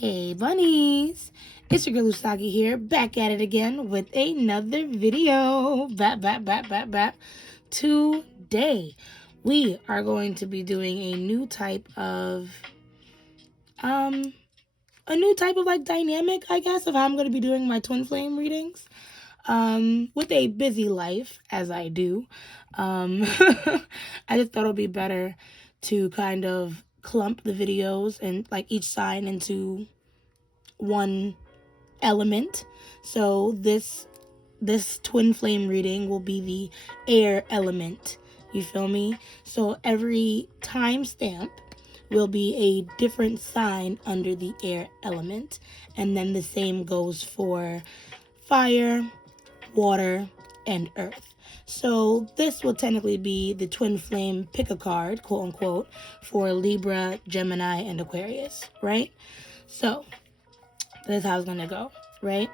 Hey bunnies, it's your girl Usagi here, back at it again with another video. Today, we are going to be doing a new type of, like dynamic, I guess, of how I'm going to be doing my twin flame readings. With a busy life, as I do, I just thought it would be better to kind of clump the videos and like each sign into one element. So this twin flame reading will be the air element. You feel me? So every timestamp will be a different sign under the air element. And then the same goes for fire, water, and earth. So this will technically be the twin flame pick a card, quote unquote, for Libra, Gemini, and Aquarius, right? So that's how it's going to go, right?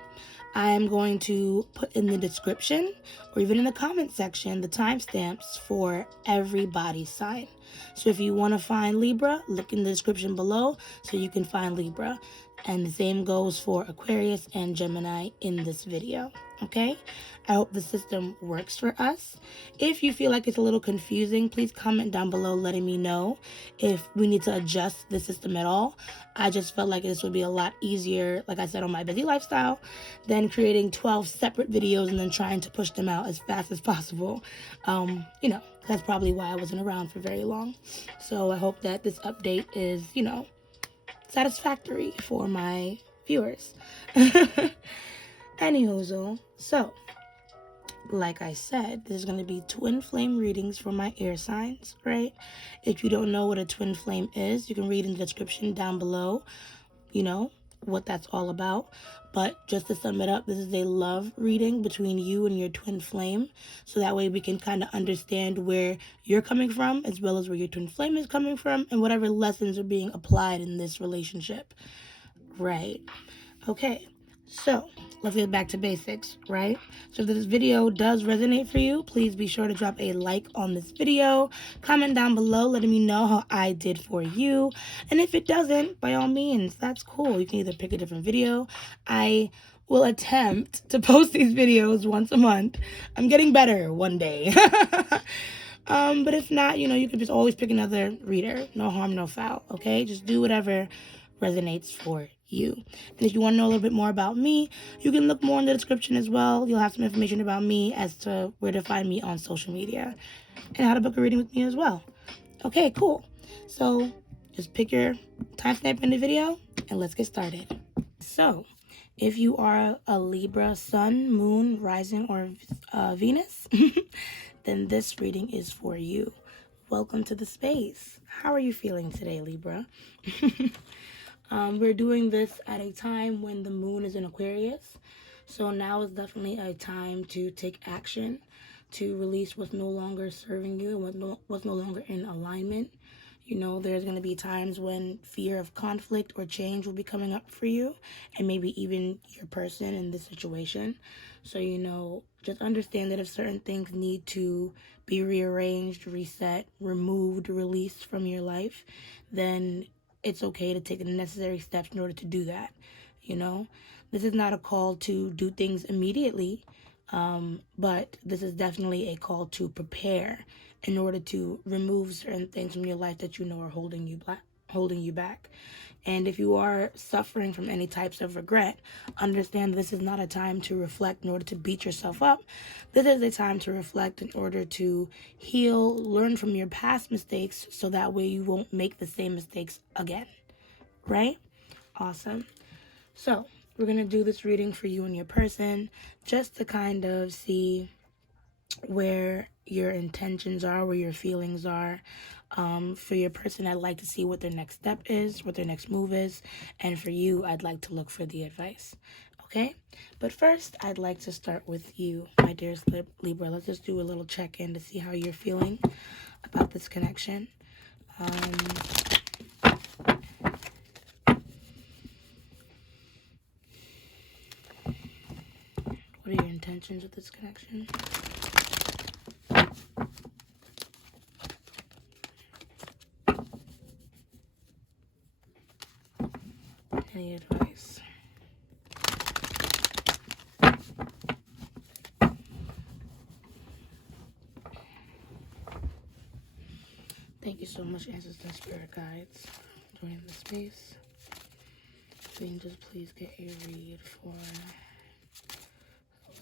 I'm going to put in the description or even in the comment section the timestamps for every body sign. So if you want to find Libra, look in the description below so you can find Libra. And the same goes for Aquarius and Gemini in this video, okay? I hope the system works for us. If you feel like it's a little confusing, please comment down below letting me know if we need to adjust the system at all. I just felt like this would be a lot easier, like I said, on my busy lifestyle, than creating 12 separate videos and then trying to push them out as fast as possible. That's probably why I wasn't around for very long. So I hope that this update is, satisfactory for my viewers. Anywho, so like I said, this is going to be twin flame readings for my air signs, right? If you don't know what a twin flame is, you can read in the description down below, what that's all about. But just to sum it up, this is a love reading between you and your twin flame. So that way we can kind of understand where you're coming from as well as where your twin flame is coming from and whatever lessons are being applied in this relationship. Right. Okay. So let's get back to basics, right? So if this video does resonate for you, please be sure to drop a like on this video. Comment down below letting me know how I did for you. And if it doesn't, by all means, that's cool. You can either pick a different video. I will attempt to post these videos once a month. I'm getting better one day. But if not, you can just always pick another reader. No harm, no foul, okay? Just do whatever resonates for you. And if you want to know a little bit more about me, you can look more in the description as well. You'll have some information about me as to where to find me on social media and how to book a reading with me as well. Okay, cool. So just pick your timestamp in the video and let's get started. So if you are a Libra sun, moon, rising, or Venus, then this reading is for you. Welcome to the space. How are you feeling today, Libra? We're doing this at a time when the moon is in Aquarius. So now is definitely a time to take action, to release what's no longer serving you and what's no longer in alignment. There's going to be times when fear of conflict or change will be coming up for you and maybe even your person in this situation. So, just understand that if certain things need to be rearranged, reset, removed, released from your life, then it's okay to take the necessary steps in order to do that. This is not a call to do things immediately, but this is definitely a call to prepare in order to remove certain things from your life that are holding you back. And if you are suffering from any types of regret, understand this is not a time to reflect in order to beat yourself up. This is a time to reflect in order to heal, learn from your past mistakes so that way you won't make the same mistakes again. Right? Awesome. So we're going to do this reading for you and your person just to kind of see where your intentions are, where your feelings are. For your person, I'd like to see what their next step is, what their next move is. And for you, I'd like to look for the advice. Okay? But first, I'd like to start with you, my dearest Libra. Let's just do a little check-in to see how you're feeling about this connection. What are your intentions with this connection? Any advice? Thank you so much, ancestors and spirit guides, for joining the space. If you can just please get a read for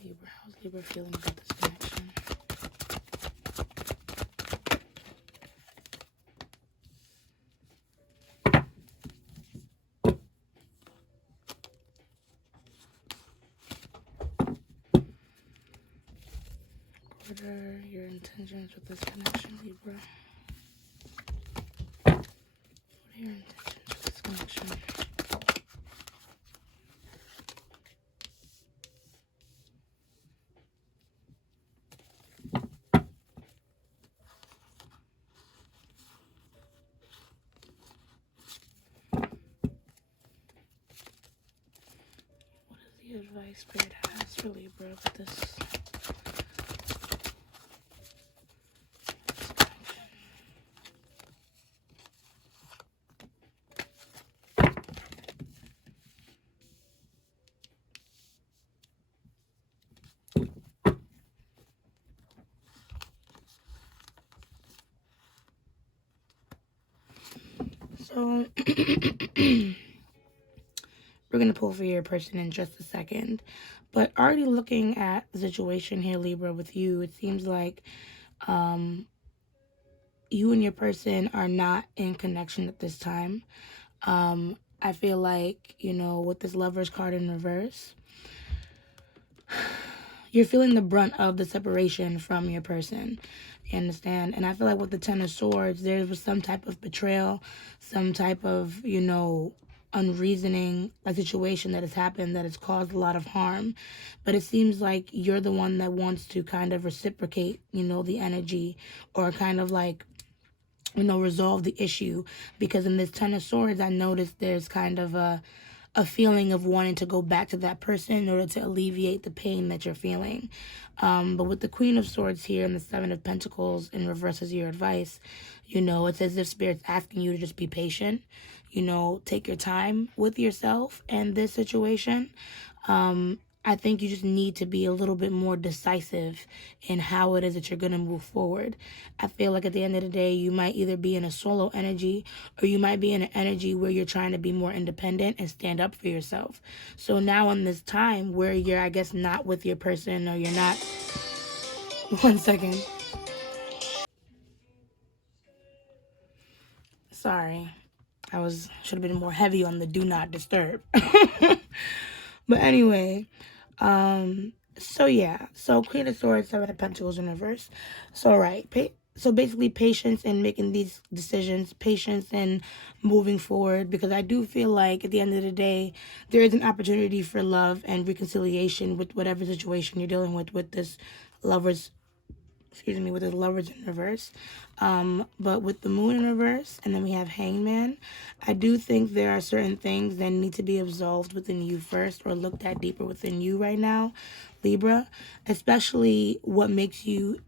Libra. How's Libra feeling about this connection? What are your intentions with this connection, Libra? What are your intentions with this connection? What is the advice Spirit has for Libra with this? So, we're going to pull for your person in just a second. But already looking at the situation here, Libra, with you, it seems like you and your person are not in connection at this time. I feel like, you know, with this Lover's card in reverse, you're feeling the brunt of the separation from your person. You understand? And I feel like with the Ten of Swords, there was some type of betrayal, some type of, you know, unreasoning a situation that has happened that has caused a lot of harm. But it seems like you're the one that wants to kind of reciprocate, you know, the energy, or kind of like, you know, resolve the issue. Because in this Ten of Swords, I noticed there's kind of a feeling of wanting to go back to that person in order to alleviate the pain that you're feeling. But with the Queen of Swords here and the Seven of Pentacles in reverse as your advice, you know, it's as if Spirit's asking you to just be patient. You know, take your time with yourself and this situation. I think you just need to be a little bit more decisive in how it is that you're going to move forward. I feel like at the end of the day, you might either be in a solo energy, or you might be in an energy where you're trying to be more independent and stand up for yourself. So now in this time where you're, I guess, not with your person, or you're not... One second. Sorry. Should have been more heavy on the do not disturb. But anyway, so yeah, so Queen of Swords, Seven of Pentacles in reverse. So right, so basically patience in making these decisions, patience in moving forward, because I do feel like at the end of the day, there is an opportunity for love and reconciliation with whatever situation you're dealing with this Lovers, with the Lovers in reverse. But with the Moon in reverse, and then we have Hangman, I do think there are certain things that need to be absolved within you first, or looked at deeper within you right now, Libra. Especially what makes you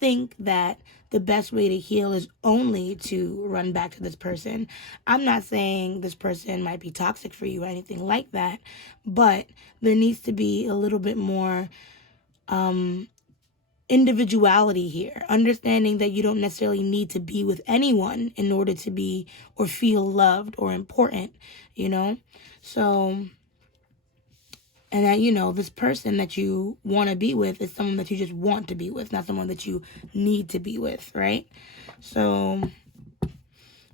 think that the best way to heal is only to run back to this person. I'm not saying this person might be toxic for you or anything like that, but there needs to be a little bit more individuality here, understanding that you don't necessarily need to be with anyone in order to be or feel loved or important, you know. So, and that, you know, this person that you want to be with is someone that you just want to be with, not someone that you need to be with, right? So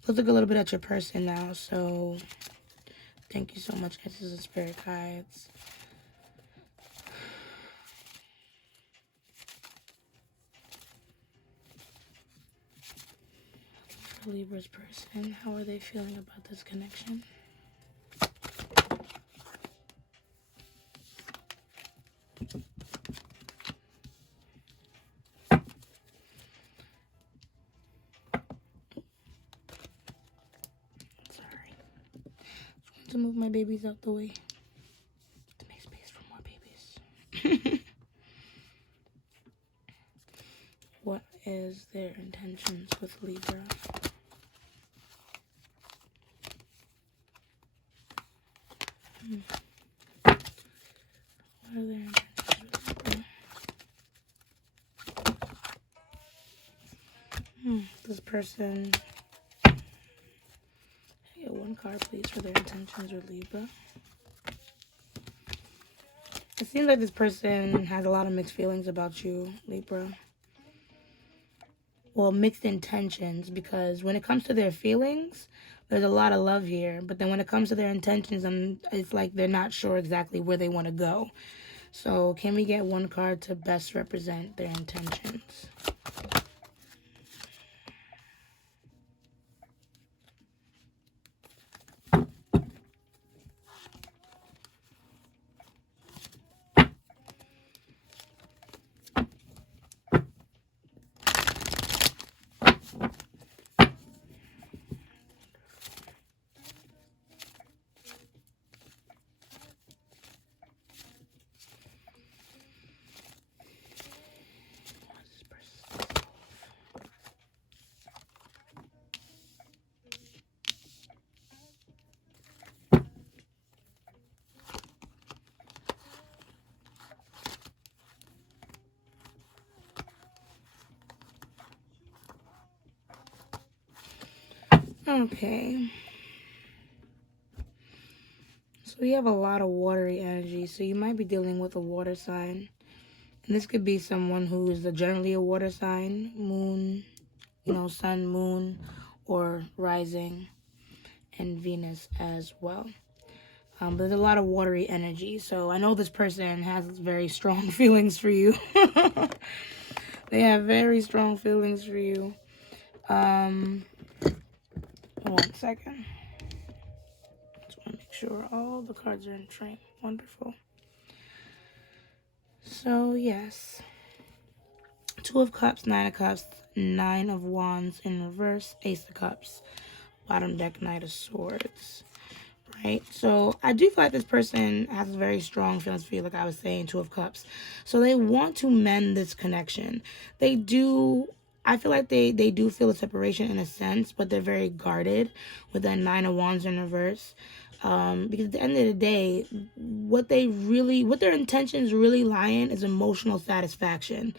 let's look a little bit at your person now. So thank you so much, ancestors and spirit guides. For Libra's person, how are they feeling about this connection? Sorry. Just want to move my babies out the way to make space for more babies. What is their intentions with Libra? What are their intentions? This person. Get one card, please, for their intentions with Libra. It seems like this person has a lot of mixed feelings about you, Libra. Well, mixed intentions, because when it comes to their feelings, there's a lot of love here. But then when it comes to their intentions, it's like they're not sure exactly where they want to go. So can we get one card to best represent their intentions? Okay. So we have a lot of watery energy. So you might be dealing with a water sign. And this could be someone who is generally a water sign, moon, sun, moon, or rising, and Venus as well. But there's a lot of watery energy. So I know this person has very strong feelings for you. They have very strong feelings for you. 1 second. Just want to make sure all the cards are in frame. Wonderful. So, yes. 2 of Cups, 9 of Cups, 9 of Wands in reverse, Ace of Cups, bottom deck, Knight of Swords. Right? So I do feel like this person has very strong feelings for you, like I was saying, 2 of Cups. So they want to mend this connection. They do. I feel like they do feel a separation in a sense, but they're very guarded with that 9 of Wands in reverse. Because at the end of the day, what their intentions really lie in is emotional satisfaction.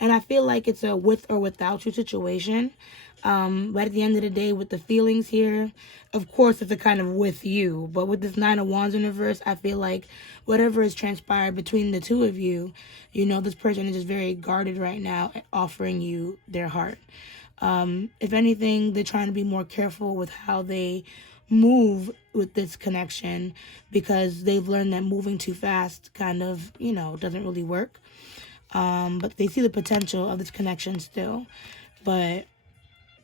And I feel like it's a with or without you situation. But at the end of the day, with the feelings here, of course, it's a kind of with you. But with this 9 of Wands in reverse, I feel like whatever has transpired between the two of you, this person is just very guarded right now at offering you their heart. If anything, they're trying to be more careful with how they move with this connection, because they've learned that moving too fast kind of, doesn't really work. But they see the potential of this connection still. But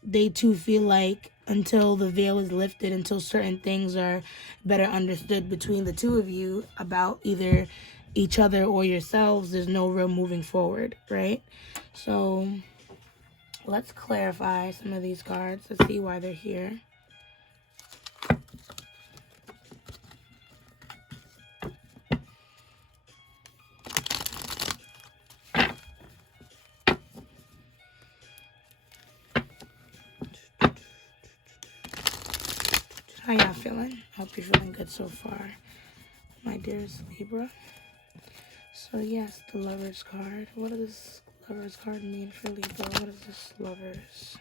they too feel like until the veil is lifted, until certain things are better understood between the two of you about either each other or yourselves, there's no real moving forward, right? So let's clarify some of these cards. Let's see why they're here. How y'all feeling? Hope you're feeling good so far, my dearest Libra. So yes, the Lover's card. What does this Lover's card mean for Libra? What is this Lover's?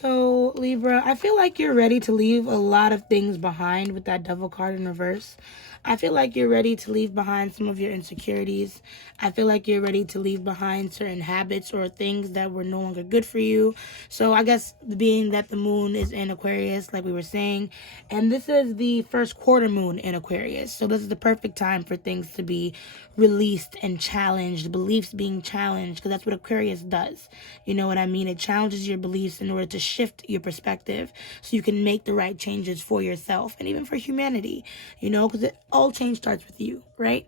So, Libra, I feel like you're ready to leave a lot of things behind with that Devil card in reverse. I feel like you're ready to leave behind some of your insecurities. I feel like you're ready to leave behind certain habits or things that were no longer good for you. So I guess being that the moon is in Aquarius, like we were saying, and this is the first quarter moon in Aquarius. So this is the perfect time for things to be released and challenged, beliefs being challenged, because that's what Aquarius does. You know what I mean? It challenges your beliefs in order to shift your perspective so you can make the right changes for yourself and even for humanity, because all change starts with you, right?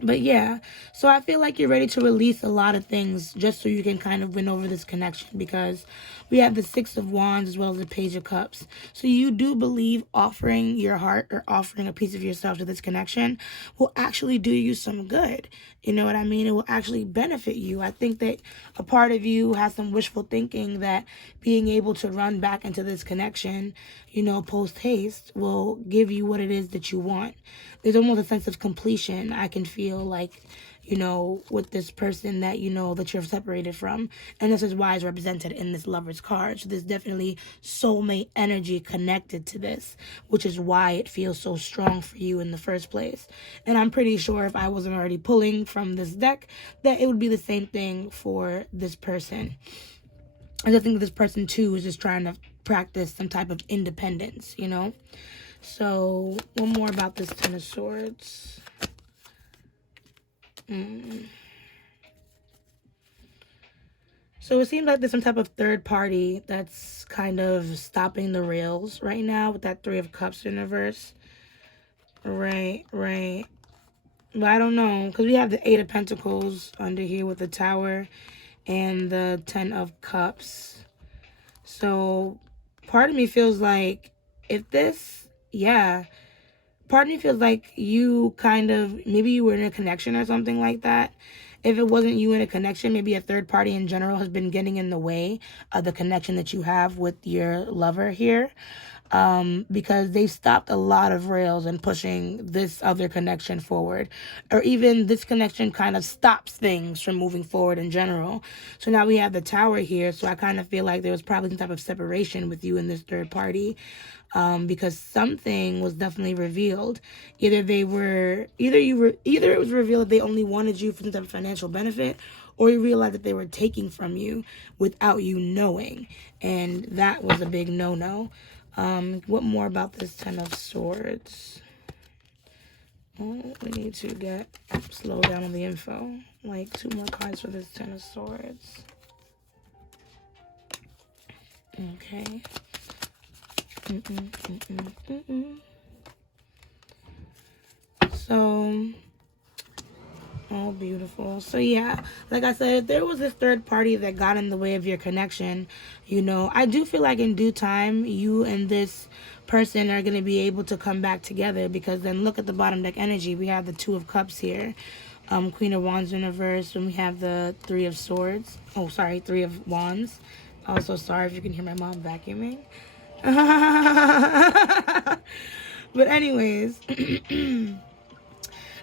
But yeah, so I feel like you're ready to release a lot of things just so you can kind of win over this connection, because we have the Six of Wands as well as the Page of Cups. So you do believe offering your heart or offering a piece of yourself to this connection will actually do you some good. You know what I mean? It will actually benefit you. I think that a part of you has some wishful thinking that being able to run back into this connection, you know, post haste will give you what it is that you want. There's almost a sense of completion I can feel like, you know, with this person that you know that you're separated from. And this is why it's represented in this Lover's card. So there's definitely soulmate energy connected to this, which is why it feels so strong for you in the first place. And I'm pretty sure if I wasn't already pulling from this deck, that it would be the same thing for this person. And I think this person too is just trying to practice some type of independence, you know? So one more about this Ten of Swords. So it seems like there's some type of third party that's kind of stopping the rails right now with that Three of Cups universe. Right. But I don't know, because we have the Eight of Pentacles under here with the Tower and the Ten of Cups. So part of me feels like if this, part of me feels like you kind of, maybe you were in a connection or something like that. If it wasn't you in a connection, maybe a third party in general has been getting in the way of the connection that you have with your lover here. Because they've stopped a lot of rails and pushing this other connection forward. Or even this connection kind of stops things from moving forward in general. So now we have the Tower here. So I kind of feel like there was probably some type of separation with you and this third party. Because something was definitely revealed. Either it was revealed that they only wanted you for some type of financial benefit, or you realized that they were taking from you without you knowing. And that was a big no-no. What more about this Ten of Swords? Oh, we need to slow down on the info. Like 2 more cards for this Ten of Swords. Okay. So, oh, beautiful. So yeah, like I said, if there was this third party that got in the way of your connection, you know, I do feel like in due time, you and this person are going to be able to come back together, because then look at the bottom deck energy. We have the Two of Cups here, Queen of Wands in reverse, and we have the Three of Swords. Oh, sorry, Three of Wands. Also, sorry if you can hear my mom vacuuming. But anyways, then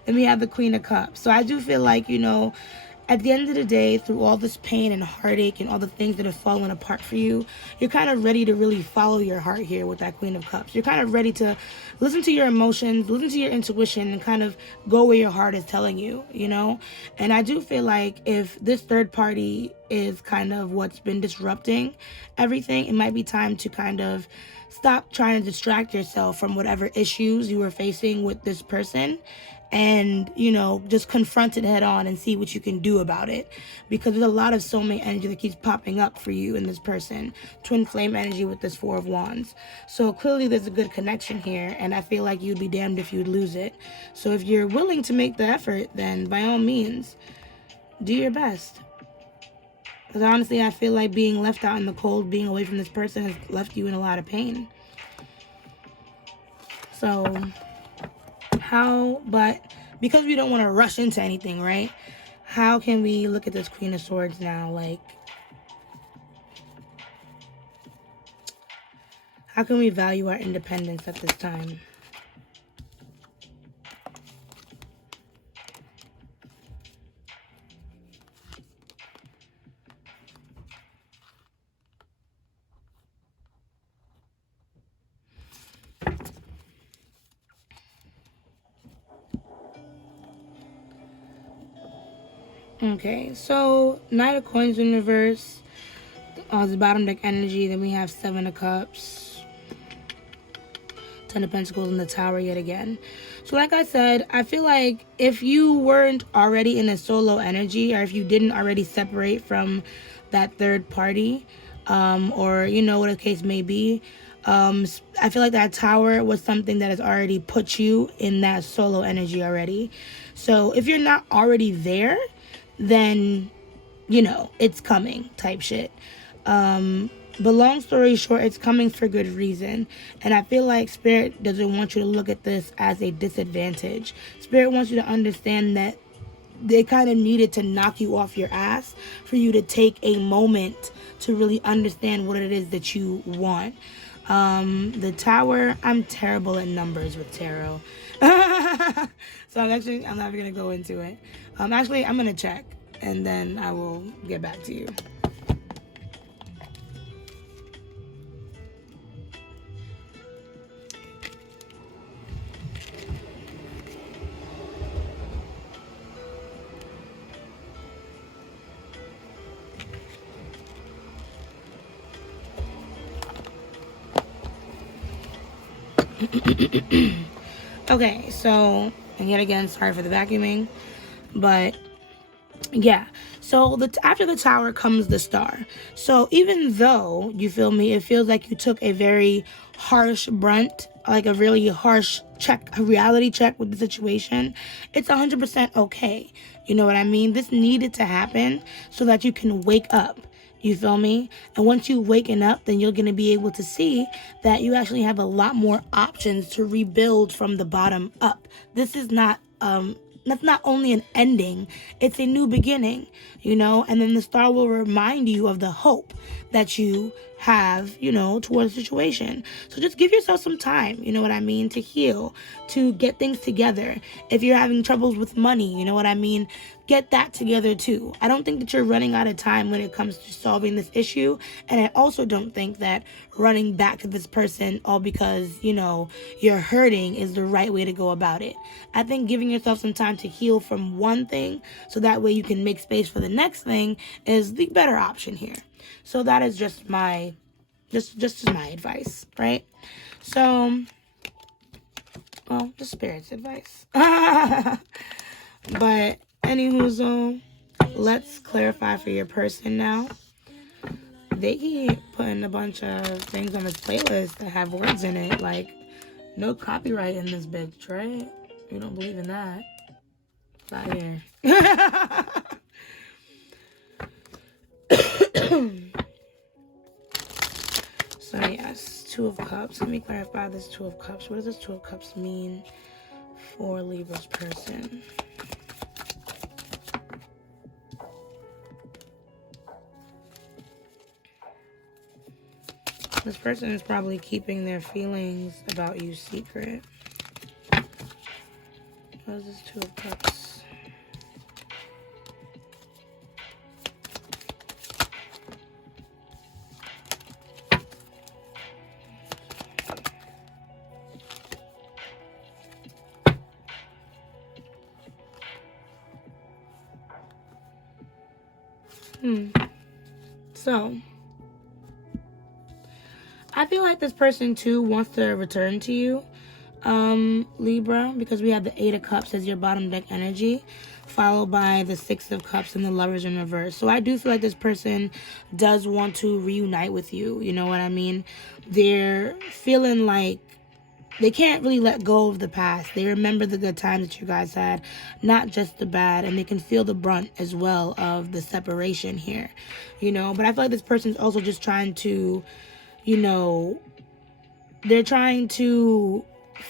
we have the Queen of Cups. So I do feel like, you know, at the end of the day, through all this pain and heartache and all the things that have fallen apart for you, you're kind of ready to really follow your heart here with that Queen of Cups. You're kind of ready to listen to your emotions, listen to your intuition, and kind of go where your heart is telling you, you know? And I do feel like if this third party is kind of what's been disrupting everything, it might be time to kind of stop trying to distract yourself from whatever issues you were facing with this person, and, you know, just confront it head on and see what you can do about it. Because there's a lot of soulmate energy that keeps popping up for you in this person. Twin flame energy with this Four of Wands. So clearly there's a good connection here, and I feel like you'd be damned if you'd lose it. So if you're willing to make the effort, then by all means, do your best. Because honestly, I feel like being left out in the cold, being away from this person, has left you in a lot of pain. So but because we don't want to rush into anything, right? How can we look at this Queen of Swords now? Like, how can we value our independence at this time? Okay, so Knight of Coins in reverse, the bottom deck energy. Then we have Seven of Cups, Ten of Pentacles, and the Tower yet again. So like I said, I feel like if you weren't already in a solo energy, or if you didn't already separate from that third party, or you know what the case may be, I feel like that Tower was something that has already put you in that solo energy already. So if you're not already there, then, you know, it's coming type shit. But long story short, it's coming for good reason. And I feel like Spirit doesn't want you to look at this as a disadvantage. Spirit wants you to understand that they kind of needed to knock you off your ass for you to take a moment to really understand what it is that you want. The Tower, I'm terrible at numbers with tarot. So I'm not going to go into it. Actually, I'm going to check and then I will get back to you. Okay, so, and yet again, sorry for the vacuuming, but yeah, so after the Tower comes the Star. So even though, you feel me, it feels like you took a very harsh brunt, like a really harsh check, a reality check with the situation, it's 100% okay. You know what I mean? This needed to happen so that you can wake up. You feel me? And once you waken up, then you're going to be able to see that you actually have a lot more options to rebuild from the bottom up. This is not, that's not only an ending, it's a new beginning, you know? And then the Star will remind you of the hope that you have, you know, towards the situation. So just give yourself some time, you know what I mean, to heal, to get things together. If you're having troubles with money, you know what I mean, get that together too. I don't think that you're running out of time when it comes to solving this issue. And I also don't think that running back to this person all because, you know, you're hurting is the right way to go about it. I think giving yourself some time to heal from one thing so that way you can make space for the next thing is the better option here. So that is just my my advice, right? So, well, the Spirit's advice. But anywho, let's clarify for your person now. They keep putting a bunch of things on this playlist that have words in it, like no copyright in this bitch, right? You don't believe in that? Not here. So yes, Two of Cups. Let me clarify this Two of Cups. What does this Two of Cups mean for Libra's person? This person is probably keeping their feelings about you secret. What is this Two of Cups? So, I feel like this person too wants to return to you, Libra, because we have the Eight of Cups as your bottom deck energy, followed by the Six of Cups and the Lovers in reverse. So I do feel like this person does want to reunite with you. You know what I mean? They're feeling like they can't really let go of the past. They remember the good times that you guys had, not just the bad, and they can feel the brunt as well of the separation here, you know. But I feel like this person's also just trying to, you know, they're trying to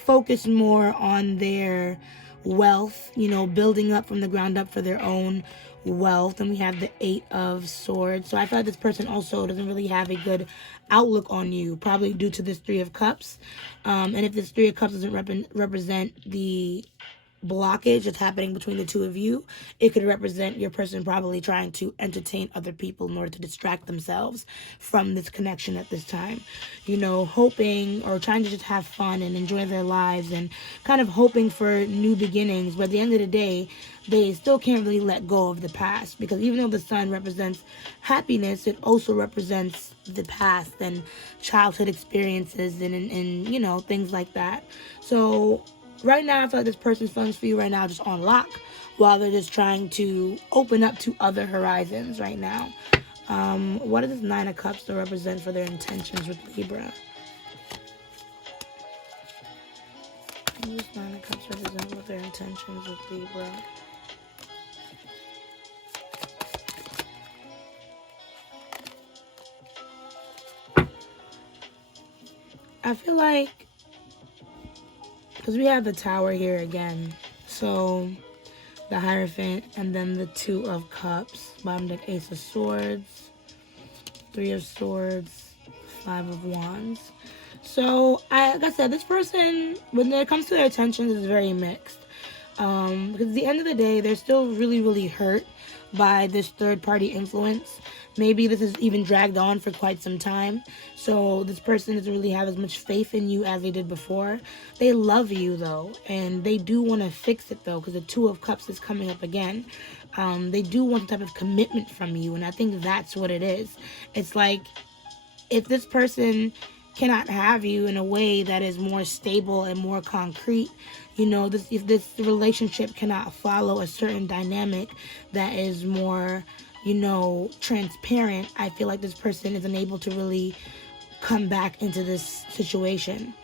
focus more on their wealth, you know, building up from the ground up for their own wealth. And we have the Eight of Swords. So I feel like this person also doesn't really have a good outlook on you, probably due to this Three of Cups. And if this Three of Cups doesn't represent the blockage that's happening between the two of you, it could represent your person probably trying to entertain other people in order to distract themselves from this connection at this time, you know, hoping or trying to just have fun and enjoy their lives and kind of hoping for new beginnings. But at the end of the day, they still can't really let go of the past, because even though the Sun represents happiness, it also represents the past and childhood experiences and you know, things like that. So right now, I feel like this person's feelings for you right now just on lock, while they're just trying to open up to other horizons right now. What does this Nine of Cups to represent for their intentions with Libra? What does this Nine of Cups represent with their intentions with Libra? I feel like, because we have the Tower here again, so the Hierophant, and then the Two of Cups, bottom deck Ace of Swords, Three of Swords, Five of Wands. So, like I said, this person, when it comes to their intentions, is very mixed. Because at the end of the day, they're still really, really hurt by this third-party influence. Maybe this is even dragged on for quite some time. So this person doesn't really have as much faith in you as they did before. They love you, though, and they do want to fix it, though, because the Two of Cups is coming up again. They do want some type of commitment from you, and I think that's what it is. It's like, if this person cannot have you in a way that is more stable and more concrete, you know, if this relationship cannot follow a certain dynamic that is more, you know, transparent, I feel like this person isn't able to really come back into this situation.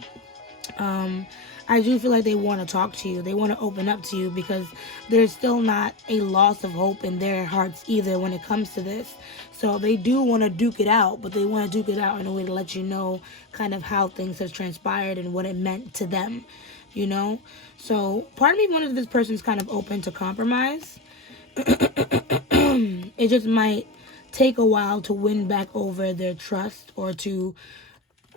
I do feel like they want to talk to you. They want to open up to you, because there's still not a loss of hope in their hearts either when it comes to this. So they do want to duke it out, but they want to duke it out in a way to let you know kind of how things have transpired and what it meant to them, you know? So part of me wanted this person's kind of open to compromise. It just might take a while to win back over their trust, or to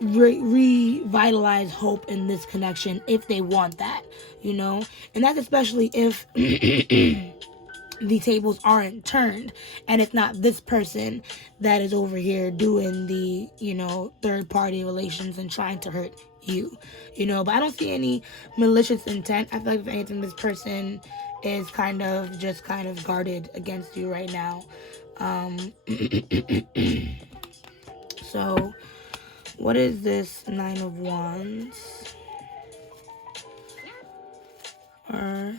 revitalize hope in this connection if they want that, you know? And that's especially if the tables aren't turned and it's not this person that is over here doing the, you know, third party relations and trying to hurt you, you know? But I don't see any malicious intent. I feel like if anything, this person is kind of guarded against you right now. So what is this Nine of Wands? Or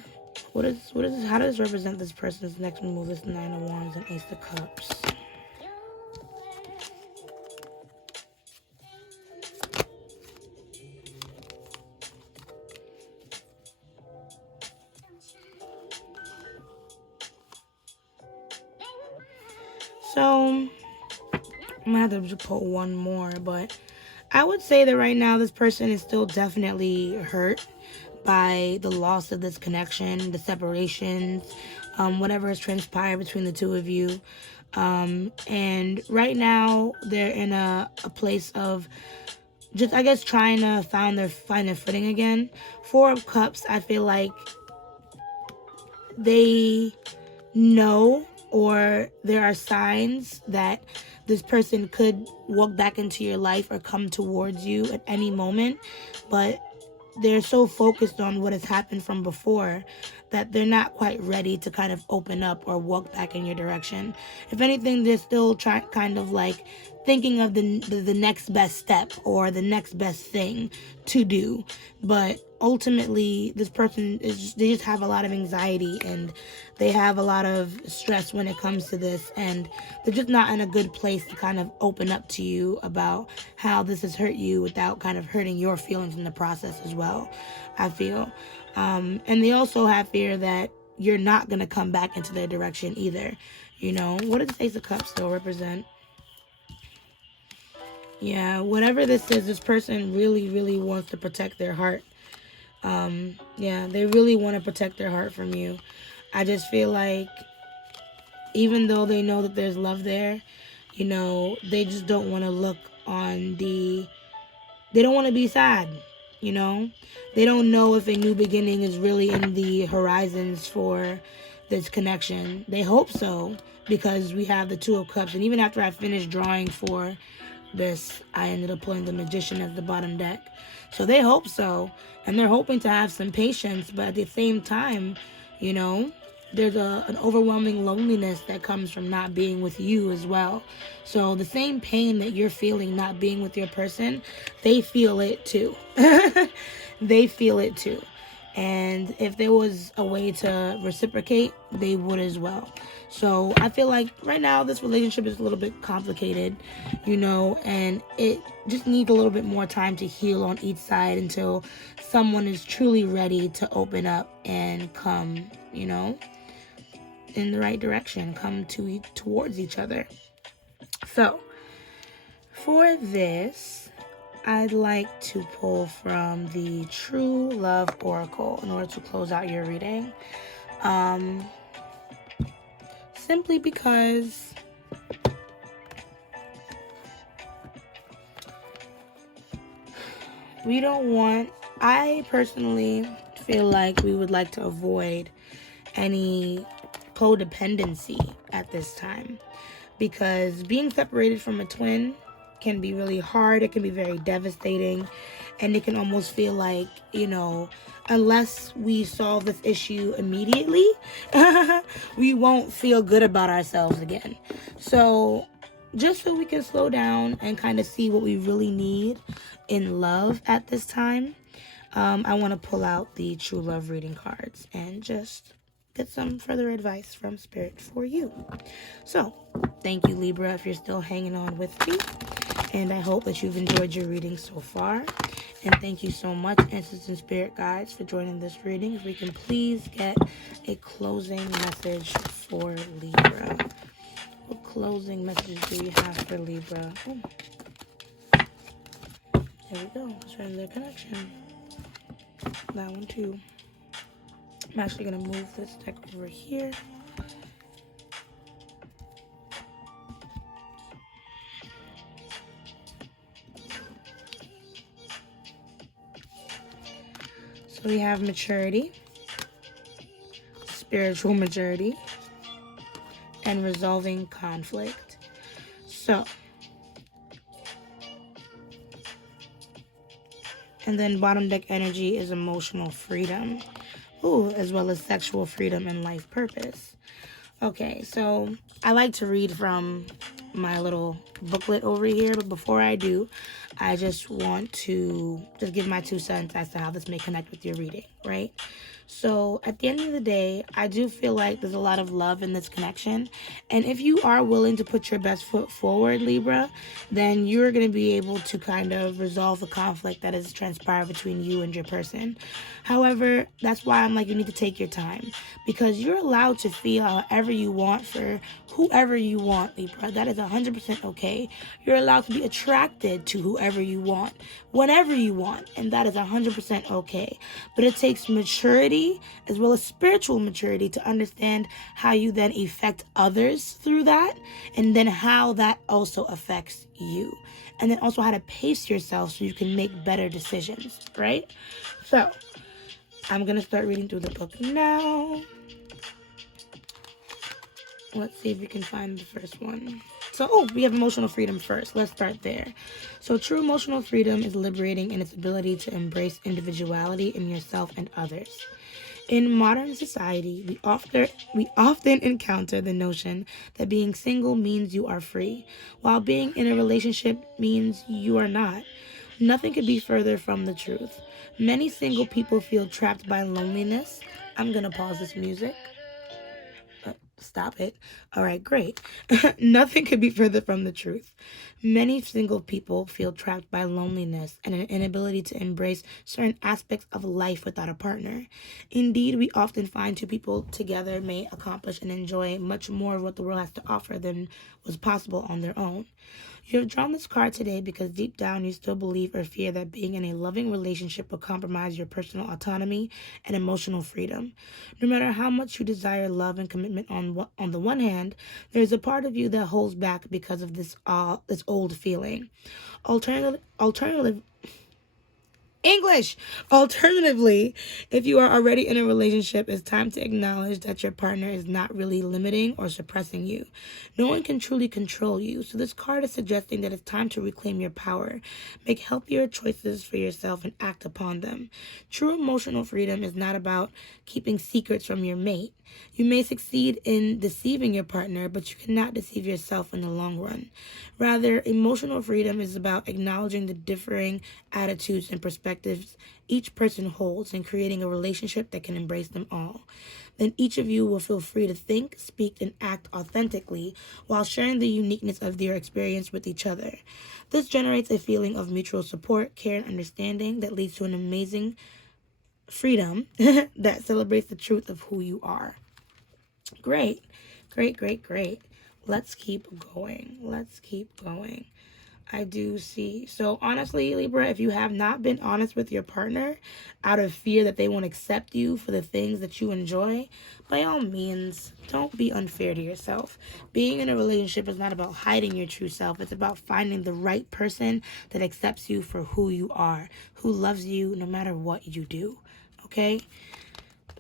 how does this represent this person's next move? This Nine of Wands and Ace of Cups. So I'm gonna have to just put one more, but I would say that right now this person is still definitely hurt by the loss of this connection, the separations, whatever has transpired between the two of you. And right now they're in a place of just, I guess, trying to find their footing again. Four of Cups, I feel like they know, or there are signs that this person could walk back into your life or come towards you at any moment, but they're so focused on what has happened from before that they're not quite ready to kind of open up or walk back in your direction. If anything, they're still kind of like thinking of the next best step or the next best thing to do. But ultimately, this person they just have a lot of anxiety and they have a lot of stress when it comes to this, and they're just not in a good place to kind of open up to you about how this has hurt you without kind of hurting your feelings in the process as well, I feel. And they also have fear that you're not going to come back into their direction either. You know, what does the Ace of Cups still represent? Yeah, whatever this is, this person really, really wants to protect their heart. Yeah, they really want to protect their heart from you. I just feel like even though they know that there's love there, you know, they just don't want to look on they don't want to be sad, you know? They don't know if a new beginning is really in the horizons for this connection. They hope so, because we have the Two of Cups. And even after I finished drawing for this, I ended up pulling the Magician as the bottom deck. So they hope so. And they're hoping to have some patience. But at the same time, you know, there's an overwhelming loneliness that comes from not being with you as well. So the same pain that you're feeling not being with your person, they feel it too. They feel it too. And if there was a way to reciprocate, they would as well. So I feel like right now this relationship is a little bit complicated, you know, and it just needs a little bit more time to heal on each side until someone is truly ready to open up and come, you know, in the right direction, come towards each other. So for this, I'd like to pull from the True Love Oracle in order to close out your reading. Simply because I personally feel like we would like to avoid any codependency at this time, because being separated from a twin can be really hard. It can be very devastating, and it can almost feel like, unless we solve this issue immediately, we won't feel good about ourselves again. So just so we can slow down and kind of see what we really need in love at this time, I want to pull out the True Love reading cards and just get some further advice from Spirit for you. So, thank you, Libra, if you're still hanging on with me. And I hope that you've enjoyed your reading so far. And thank you so much, Ancestors and Spirit Guides, for joining this reading. If we can please get a closing message for Libra. What closing message do we have for Libra? Oh. There we go. Showing their connection. That one too. I'm actually going to move this deck over here. So we have maturity, spiritual maturity, and resolving conflict. So, and then bottom deck energy is emotional freedom. Ooh, as well as sexual freedom and life purpose. Okay, so I like to read from my little booklet over here, but before I do, I just want to just give my 2 cents as to how this may connect with your reading, right? So at the end of the day, I do feel like there's a lot of love in this connection. And if you are willing to put your best foot forward, Libra, then you're going to be able to kind of resolve the conflict that has transpired between you and your person. However, that's why I'm like, you need to take your time, because you're allowed to feel however you want for whoever you want, Libra. That is 100% okay. You're allowed to be attracted to whoever you want, whenever you want, and that is 100% okay. But it takes maturity as well as spiritual maturity to understand how you then affect others through that, and then how that also affects you. And then also how to pace yourself so you can make better decisions, right? So, I'm going to start reading through the book now. Let's see if we can find the first one. So, we have emotional freedom first. Let's start there. So, true emotional freedom is liberating in its ability to embrace individuality in yourself and others. In modern society, we often encounter the notion that being single means you are free, while being in a relationship means you are not. Nothing could be further from the truth. Many single people feel trapped by loneliness. I'm going to pause this music. Stop it. All right, great. Nothing could be further from the truth. Many single people feel trapped by loneliness and an inability to embrace certain aspects of life without a partner. Indeed, we often find 2 people together may accomplish and enjoy much more of what the world has to offer than was possible on their own. You have drawn this card today because deep down you still believe or fear that being in a loving relationship will compromise your personal autonomy and emotional freedom. No matter how much you desire love and commitment on the one hand, there is a part of you that holds back because of this old feeling. Alternatively, if you are already in a relationship, it's time to acknowledge that your partner is not really limiting or suppressing you. No one can truly control you, so this card is suggesting that it's time to reclaim your power, make healthier choices for yourself, and act upon them. True emotional freedom is not about keeping secrets from your mate. You may succeed in deceiving your partner, but you cannot deceive yourself in the long run. Rather, emotional freedom is about acknowledging the differing attitudes and perspectives each person holds and creating a relationship that can embrace them all. Then each of you will feel free to think, speak, and act authentically while sharing the uniqueness of their experience with each other. This generates a feeling of mutual support, care, and understanding that leads to an amazing freedom that celebrates the truth of who you are. Great. Let's keep going. I do see. So honestly, Libra, if you have not been honest with your partner out of fear that they won't accept you for the things that you enjoy, by all means, don't be unfair to yourself. Being in a relationship is not about hiding your true self. It's about finding the right person that accepts you for who you are, who loves you no matter what you do. Okay?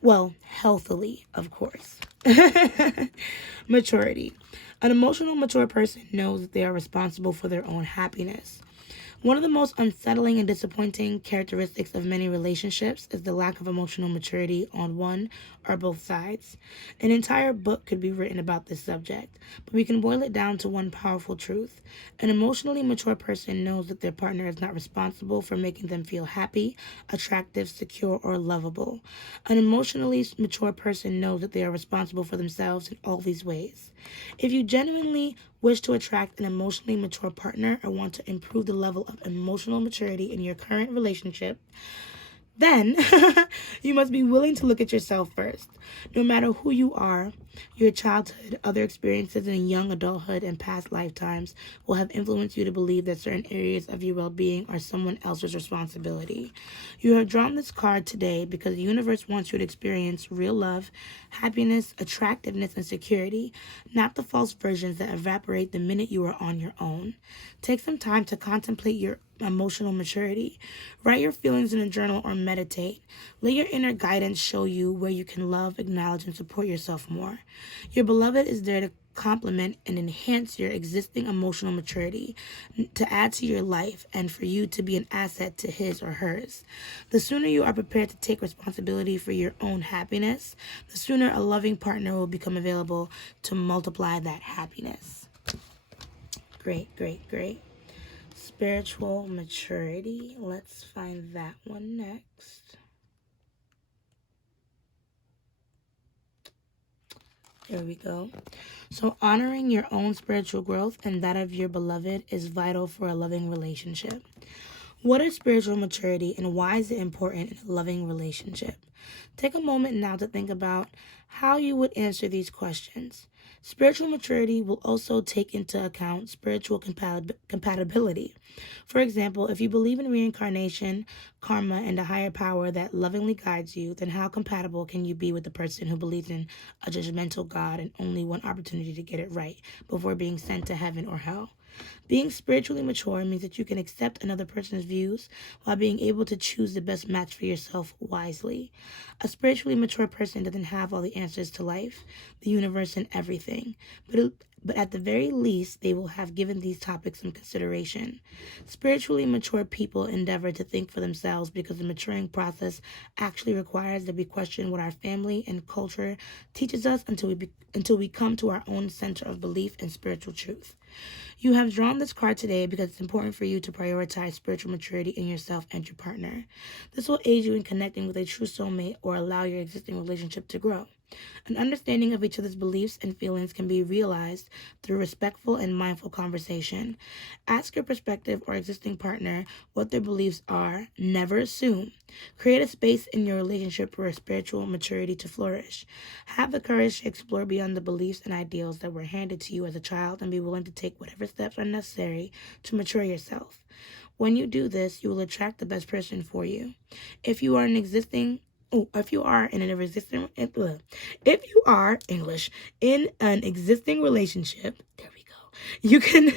Well, healthily, of course. Maturity. An emotional mature person knows that they are responsible for their own happiness. One of the most unsettling and disappointing characteristics of many relationships is the lack of emotional maturity on one or both sides. An entire book could be written about this subject, but we can boil it down to one powerful truth. An emotionally mature person knows that their partner is not responsible for making them feel happy, attractive, secure, or lovable. An emotionally mature person knows that they are responsible for themselves in all these ways. If you genuinely wish to attract an emotionally mature partner or want to improve the level of emotional maturity in your current relationship, then you must be willing to look at yourself first. No matter who you are, your childhood, other experiences in young adulthood, and past lifetimes will have influenced you to believe that certain areas of your well-being are someone else's responsibility. You have drawn this card today because the universe wants you to experience real love, happiness, attractiveness, and security, not the false versions that evaporate the minute you are on your own. Take some time to contemplate your emotional maturity. Write your feelings in a journal or meditate. Let your inner guidance show you where you can love, acknowledge, and support yourself more. Your beloved is there to complement and enhance your existing emotional maturity, to add to your life, and for you to be an asset to his or hers. The sooner you are prepared to take responsibility for your own happiness, the sooner a loving partner will become available to multiply that happiness. Great, great, great. Spiritual maturity. Let's find that one next. There we go. So honoring your own spiritual growth and that of your beloved is vital for a loving relationship. What is spiritual maturity and why is it important in a loving relationship? Take a moment now to think about how you would answer these questions. Spiritual maturity will also take into account spiritual compatibility. For example, if you believe in reincarnation, karma, and a higher power that lovingly guides you, then how compatible can you be with the person who believes in a judgmental God and only one opportunity to get it right before being sent to heaven or hell? Being spiritually mature means that you can accept another person's views while being able to choose the best match for yourself wisely. A spiritually mature person doesn't have all the answers to life, the universe, and everything, but at the very least, they will have given these topics some consideration. Spiritually mature people endeavor to think for themselves because the maturing process actually requires that we question what our family and culture teaches us until we come to our own center of belief and spiritual truth. You have drawn this card today because it's important for you to prioritize spiritual maturity in yourself and your partner. This will aid you in connecting with a true soulmate or allow your existing relationship to grow. An understanding of each other's beliefs and feelings can be realized through respectful and mindful conversation. Ask your prospective or existing partner what their beliefs are. Never assume. Create a space in your relationship for spiritual maturity to flourish. Have the courage to explore beyond the beliefs and ideals that were handed to you as a child and be willing to take whatever steps are necessary to mature yourself. When you do this, you will attract the best person for you. If you are in an existing relationship, there we go. You can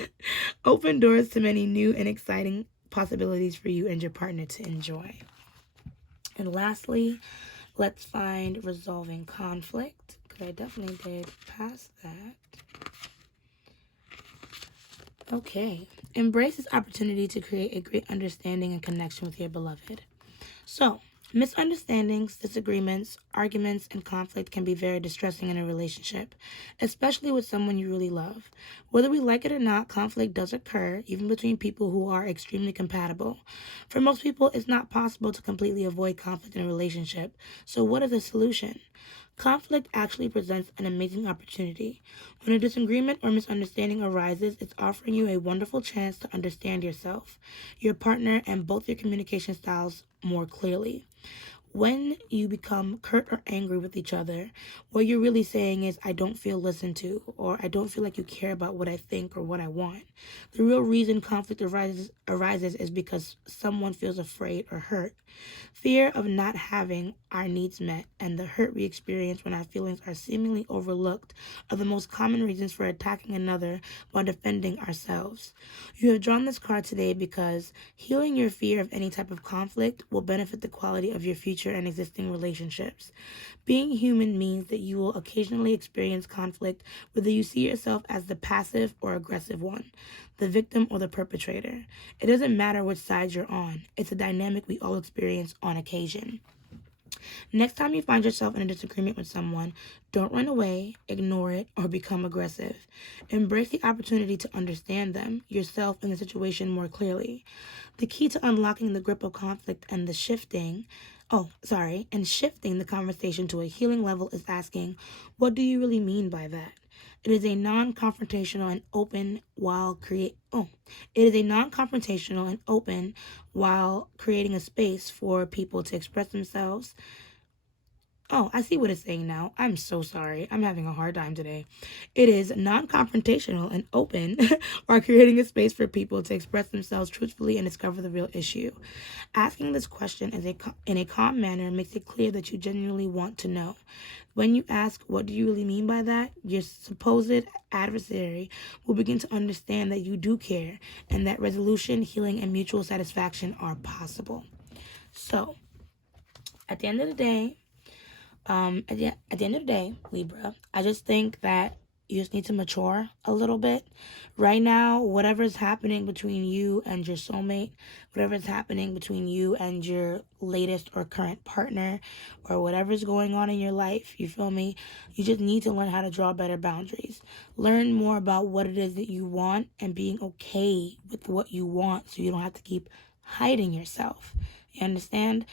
open doors to many new and exciting possibilities for you and your partner to enjoy. And lastly, let's find resolving conflict, because I definitely did pass that. Okay. Embrace this opportunity to create a great understanding and connection with your beloved. So, misunderstandings, disagreements, arguments, and conflict can be very distressing in a relationship, especially with someone you really love. Whether we like it or not, conflict does occur, even between people who are extremely compatible. For most people, it's not possible to completely avoid conflict in a relationship. So what is the solution? Conflict actually presents an amazing opportunity. When a disagreement or misunderstanding arises, it's offering you a wonderful chance to understand yourself, your partner, and both your communication styles more clearly. when you become curt or angry with each other, what you're really saying is, I don't feel listened to, or I don't feel like you care about what I think or what I want. The real reason conflict arises is because someone feels afraid or hurt. Fear of not having our needs met and the hurt we experience when our feelings are seemingly overlooked are the most common reasons for attacking another while defending ourselves. You have drawn this card today because healing your fear of any type of conflict will benefit the quality of your future and existing relationships. Being human means that you will occasionally experience conflict, whether you see yourself as the passive or aggressive one, the victim or the perpetrator. It doesn't matter which side you're on. It's a dynamic we all experience on occasion. Next time you find yourself in a disagreement with someone, don't run away, ignore it, or become aggressive. Embrace the opportunity to understand them, yourself, and the situation more clearly. The key to unlocking the grip of conflict and shifting the conversation to a healing level is asking, what do you really mean by that? It is a non-confrontational and open while creating a space for people to express themselves. Oh, I see what it's saying now. I'm so sorry. I'm having a hard time today. It is non-confrontational and open while creating a space for people to express themselves truthfully and discover the real issue. Asking this question in a calm manner makes it clear that you genuinely want to know. When you ask, what do you really mean by that? Your supposed adversary will begin to understand that you do care and that resolution, healing, and mutual satisfaction are possible. So, at the end of the day, Libra, I just think that you just need to mature a little bit. Right now, whatever's happening between you and your soulmate, whatever's happening between you and your latest or current partner, or whatever's going on in your life, you feel me? You just need to learn how to draw better boundaries. Learn more about what it is that you want and being okay with what you want so you don't have to keep hiding yourself. You understand?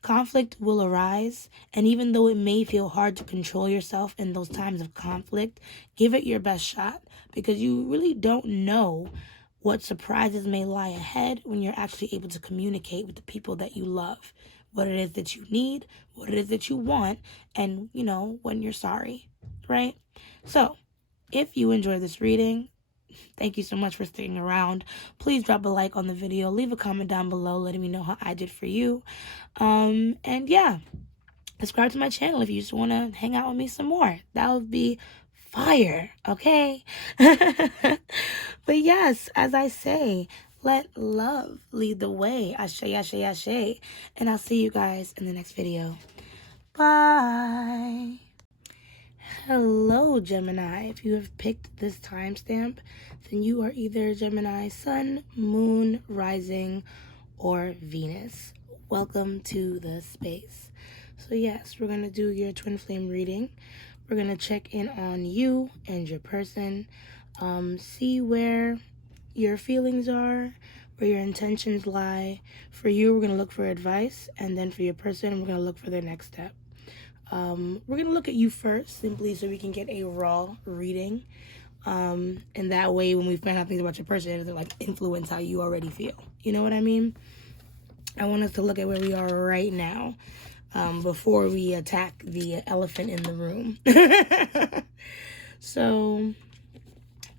Conflict will arise, and even though it may feel hard to control yourself in those times of conflict, give it your best shot, because you really don't know what surprises may lie ahead when you're actually able to communicate with the people that you love, what it is that you need, what it is that you want, and, when you're sorry, right? So, if you enjoy this reading, thank you so much for sticking around. Please drop a like on the video. Leave a comment down below letting me know how I did for you. And yeah, subscribe to my channel if you just want to hang out with me some more. That would be fire, okay? But yes, as I say, let love lead the way. Ashe, ashe, ashe. And I'll see you guys in the next video. Bye. Hello, Gemini. If you have picked this timestamp, then you are either Gemini Sun, Moon, Rising, or Venus. Welcome to the space. So yes, we're going to do your twin flame reading. We're going to check in on you and your person, see where your feelings are, where your intentions lie. For you, we're going to look for advice, and then for your person, we're going to look for their next step. We're going to look at you first, simply so we can get a raw reading. And that way, when we find out things about your person, it'll like influence how you already feel. You know what I mean? I want us to look at where we are right now, before we attack the elephant in the room. So,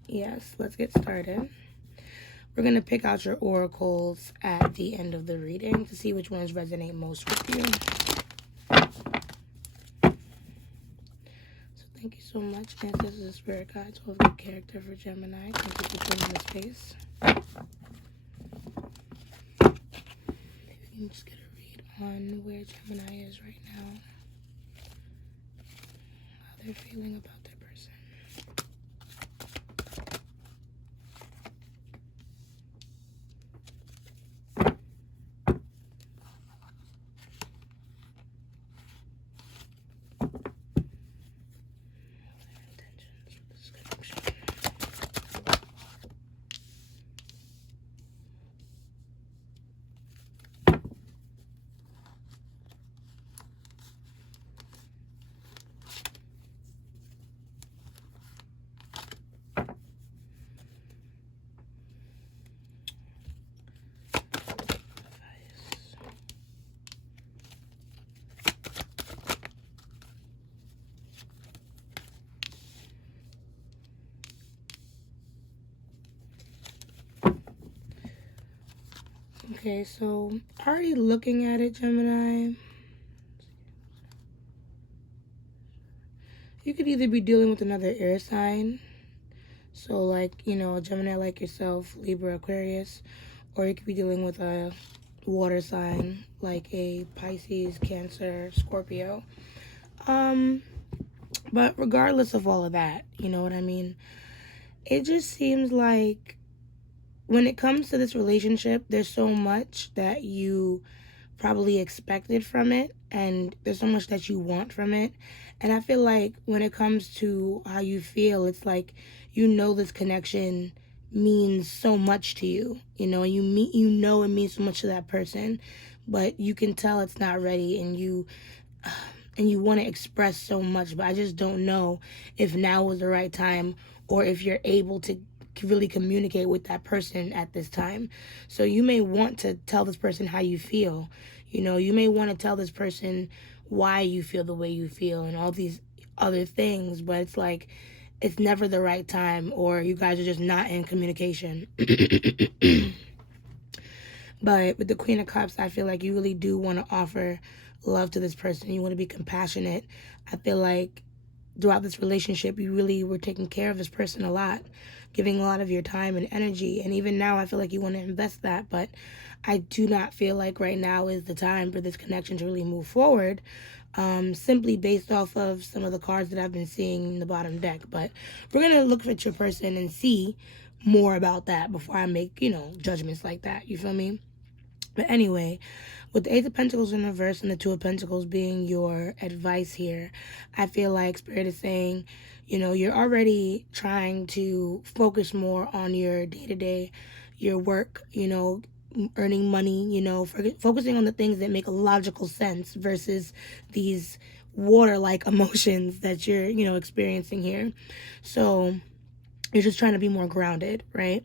yes, let's get started. We're going to pick out your oracles at the end of the reading to see which ones resonate most with you. Thank you so much, ancestors and spirit guides, hold good character for Gemini. Thank you for joining the space. Maybe we can just get a read on where Gemini is right now, how they're feeling about their person. Okay, so already looking at it, Gemini, you could either be dealing with another air sign, so like, you know, a Gemini like yourself, Libra, Aquarius, or you could be dealing with a water sign like a Pisces, Cancer, Scorpio. But regardless of all of that, you know what I mean? It just seems like when it comes to this relationship, there's so much that you probably expected from it, and there's so much that you want from it. And I feel like when it comes to how you feel, it's like, you know, this connection means so much to you, you know, and you know it means so much to that person, but you can tell it's not ready, and you want to express so much, but I just don't know if now was the right time, or if you're able to really communicate with that person at this time. So you may want to tell this person how you feel. You know, you may want to tell this person why you feel the way you feel and all these other things, but it's like, it's never the right time, or you guys are just not in communication. But with the Queen of Cups, I feel like you really do want to offer love to this person. You want to be compassionate. I feel like throughout this relationship, you really were taking care of this person a lot, giving a lot of your time and energy. And even now, I feel like you want to invest that. But I do not feel like right now is the time for this connection to really move forward, simply based off of some of the cards that I've been seeing in the bottom deck. But we're going to look at your person and see more about that before I make, you know, judgments like that. You feel me? But anyway, with the Eight of Pentacles in reverse and the Two of Pentacles being your advice here, I feel like Spirit is saying, you know, you're already trying to focus more on your day-to-day, your work, you know, earning money, you know, focusing on the things that make logical sense versus these water-like emotions that you're, you know, experiencing here. So you're just trying to be more grounded, right?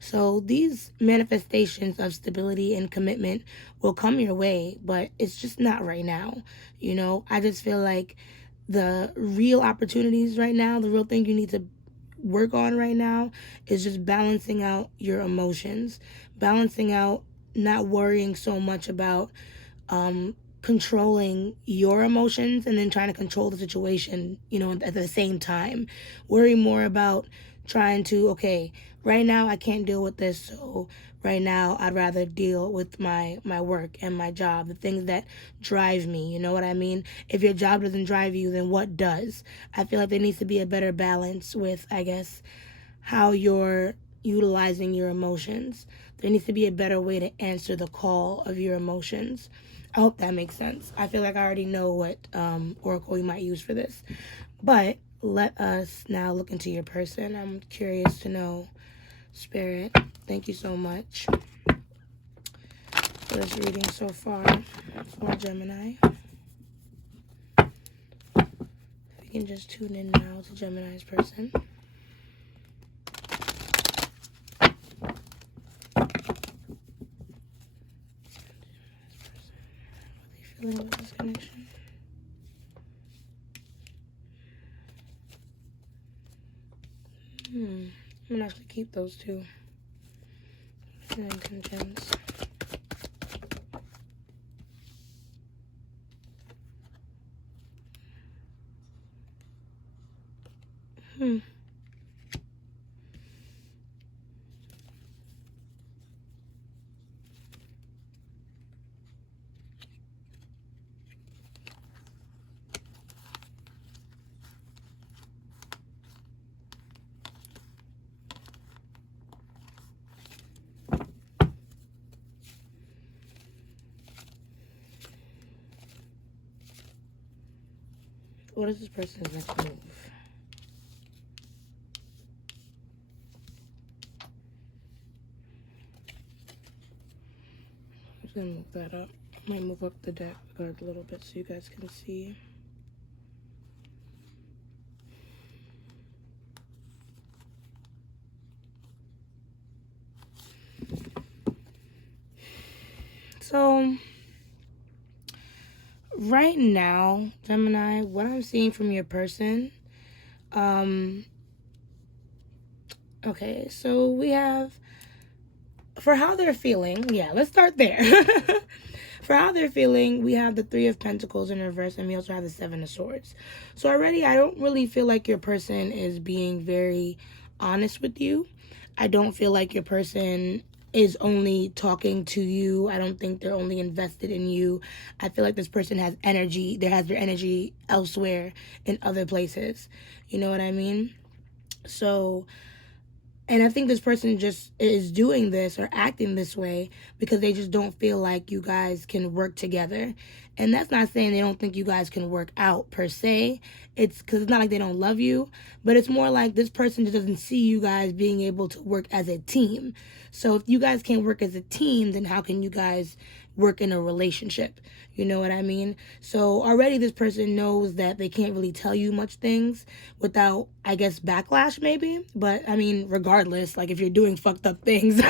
So these manifestations of stability and commitment will come your way, but it's just not right now. You know, I just feel like the real opportunities right now, the real thing you need to work on right now is just balancing out your emotions, balancing out not worrying so much about controlling your emotions and then trying to control the situation, you know, at the same time. Worry more about trying to, okay, right now I can't deal with this, so right now I'd rather deal with my work and my job, the things that drive me, you know what I mean? If your job doesn't drive you, then what does? I feel like there needs to be a better balance with, I guess, how you're utilizing your emotions. There needs to be a better way to answer the call of your emotions. I hope that makes sense. I feel like I already know what oracle you might use for this. But let us now look into your person. I'm curious to know, Spirit. Thank you so much for this reading so far for Gemini. We can just tune in now to Gemini's person. Feeling with this connection. I'm gonna actually keep those two intentions. What is this person's next move? I'm just gonna move that up. I might move up the deck card a little bit so you guys can see. So right now, Gemini, what I'm seeing from your person, okay, so we have for how they're feeling, yeah, let's start there. For how they're feeling, we have the Three of Pentacles in reverse, and we also have the Seven of Swords. So already, I don't really feel like your person is being very honest with you. I don't feel like your person is only talking to you. I don't think they're only invested in you. I feel like this person has energy. There has their energy elsewhere in other places. You know what I mean? So, and I think this person just is doing this or acting this way because they just don't feel like you guys can work together. And that's not saying they don't think you guys can work out per se. It's because it's not like they don't love you, but it's more like this person just doesn't see you guys being able to work as a team. So if you guys can't work as a team, then how can you guys work in a relationship? You know what I mean? So already this person knows that they can't really tell you much things without, I guess, backlash maybe. But I mean, regardless, like if you're doing fucked up things,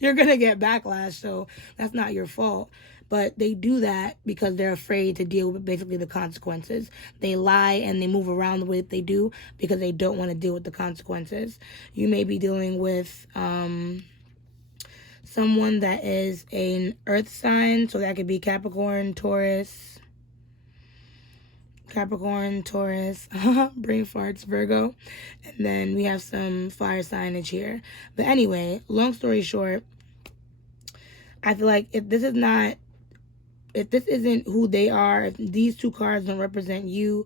you're going to get backlash. So that's not your fault. But they do that because they're afraid to deal with basically the consequences. They lie and they move around the way that they do because they don't want to deal with the consequences. You may be dealing with someone that is an earth sign, so that could be Capricorn, Taurus, brain farts, Virgo, and then we have some fire signage here. But anyway, long story short, I feel like if this isn't who they are, if these two cards don't represent you,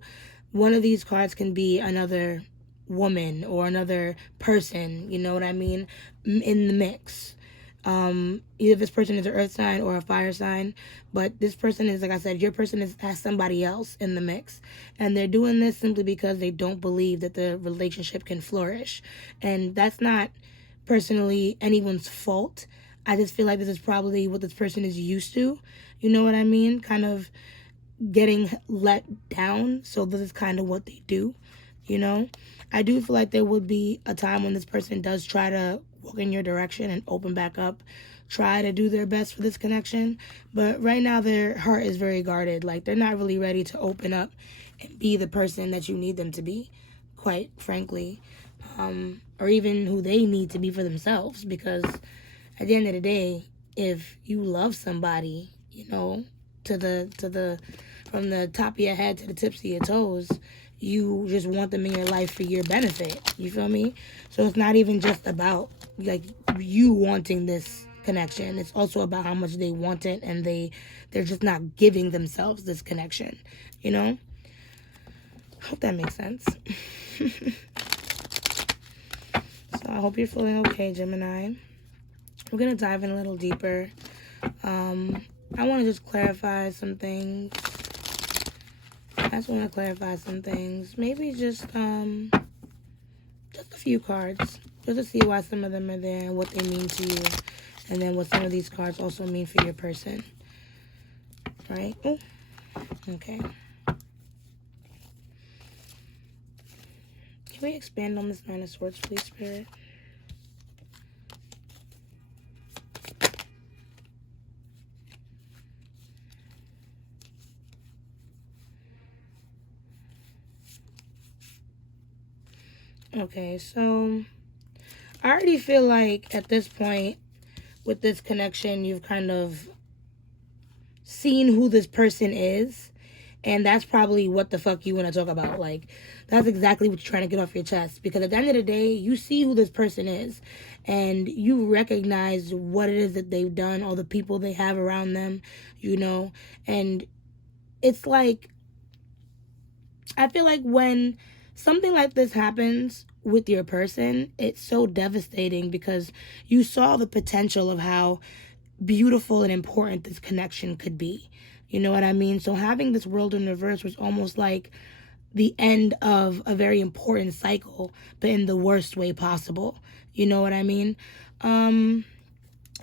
one of these cards can be another woman or another person, you know what I mean, in the mix. Either this person is an earth sign or a fire sign, but this person is, like I said, your person has somebody else in the mix, and they're doing this simply because they don't believe that the relationship can flourish. And that's not personally anyone's fault. I just feel like this is probably what this person is used to, you know what I mean, kind of getting let down. So this is kind of what they do, you know. I do feel like there would be a time when this person does try to walk in your direction and open back up, try to do their best for this connection. But right now their heart is very guarded. Like they're not really ready to open up and be the person that you need them to be, quite frankly, or even who they need to be for themselves. Because at the end of the day, if you love somebody, you know, from the top of your head to the tips of your toes, you just want them in your life for your benefit. You feel me? So it's not even just about like you wanting this connection. It's also about how much they want it, and they're just not giving themselves this connection, you know? Hope that makes sense. So I hope you're feeling okay, Gemini. We're gonna dive in a little deeper. I want to just clarify some things. Maybe just a few cards, just to see why some of them are there and what they mean to you, and then what some of these cards also mean for your person. Right? Oh, okay. Can we expand on this Nine of Swords, please, Spirit? Okay, so I already feel like at this point with this connection, you've kind of seen who this person is, and that's probably what the fuck you want to talk about. Like, that's exactly what you're trying to get off your chest, because at the end of the day, you see who this person is, and you recognize what it is that they've done, all the people they have around them, you know, and it's like, I feel like when something like this happens with your person, it's so devastating because you saw the potential of how beautiful and important this connection could be. You know what I mean? So having this world in reverse was almost like the end of a very important cycle, but in the worst way possible. You know what I mean?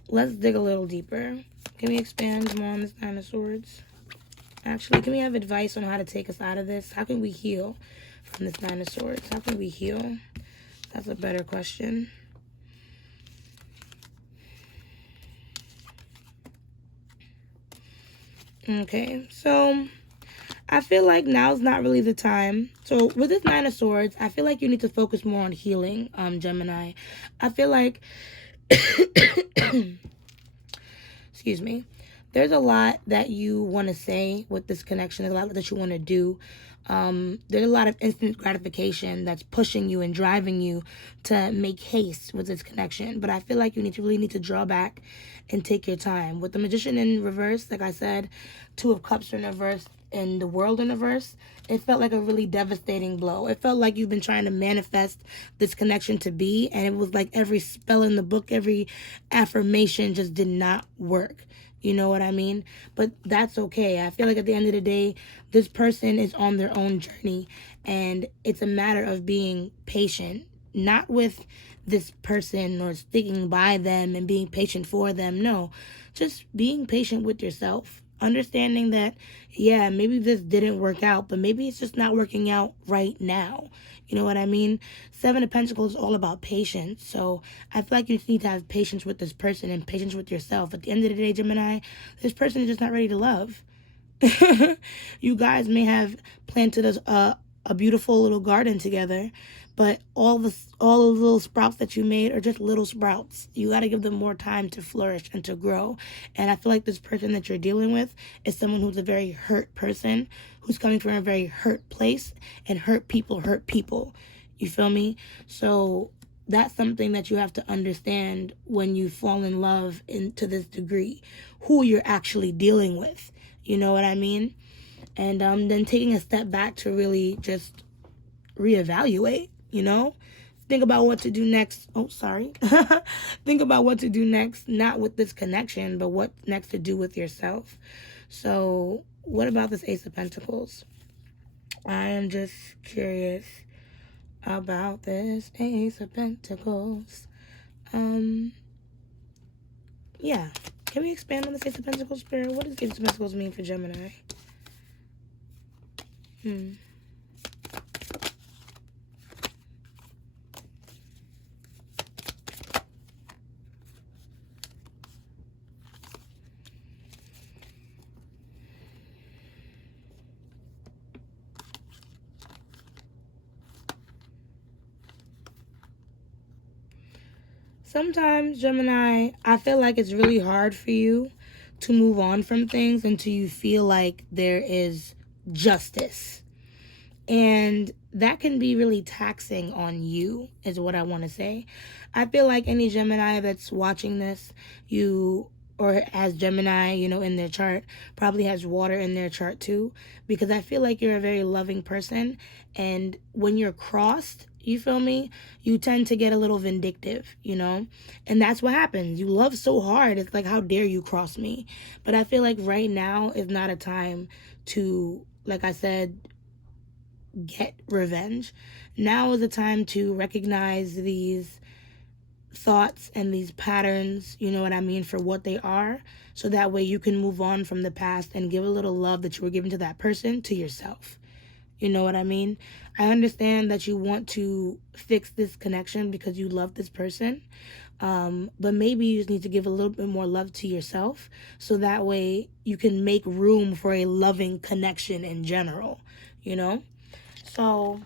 Let's dig a little deeper. Can we expand more on this Nine of Swords? Actually, can we have advice on how to take us out of this? How can we heal from this Nine of Swords? How can we heal? That's a better question. Okay, so I feel like now's not really the time. So with this Nine of Swords, I feel like you need to focus more on healing, Gemini. I feel like Excuse me. There's a lot that you want to say with this connection. There's a lot that you want to do. There's a lot of instant gratification that's pushing you and driving you to make haste with this connection. But I feel like you really need to draw back and take your time. With the Magician in reverse, like I said, Two of Cups in reverse, and the World in reverse, it felt like a really devastating blow. It felt like you've been trying to manifest this connection to be, and it was like every spell in the book, every affirmation just did not work. You know what I mean? But that's okay. I feel like at the end of the day, this person is on their own journey, and it's a matter of being patient, not with this person or sticking by them and being patient for them. No, just being patient with yourself. Understanding that, yeah, maybe this didn't work out, but maybe it's just not working out right now. You know what I mean? Seven of Pentacles is all about patience. So I feel like you just need to have patience with this person and patience with yourself. At the end of the day, Gemini, this person is just not ready to love. You guys may have planted a beautiful little garden together, but all the little sprouts that you made are just little sprouts. You got to give them more time to flourish and to grow. And I feel like this person that you're dealing with is someone who's a very hurt person, who's coming from a very hurt place, and hurt people hurt people. You feel me? So that's something that you have to understand when you fall in love to this degree, who you're actually dealing with. You know what I mean? And then taking a step back to really just reevaluate, you know? Think about what to do next. Oh, sorry. Think about what to do next, not with this connection, but what next to do with yourself. So what about this Ace of Pentacles? I am just curious about this Ace of Pentacles. Yeah. Can we expand on this Ace of Pentacles, Spirit? What does Ace of Pentacles mean for Gemini? Sometimes, Gemini, I feel like it's really hard for you to move on from things until you feel like there is justice. And that can be really taxing on you, is what I want to say. I feel like any Gemini that's watching this, or has Gemini, in their chart, probably has water in their chart too. Because I feel like you're a very loving person. And when you're crossed, you feel me? You tend to get a little vindictive, And that's what happens. You love so hard. It's like, how dare you cross me? But I feel like right now is not a time to, like I said, get revenge. Now is the time to recognize these thoughts and these patterns, you know what I mean, for what they are. So that way you can move on from the past and give a little love that you were giving to that person to yourself. You know what I mean? I understand that you want to fix this connection because you love this person. But maybe you just need to give a little bit more love to yourself so that way you can make room for a loving connection in general, So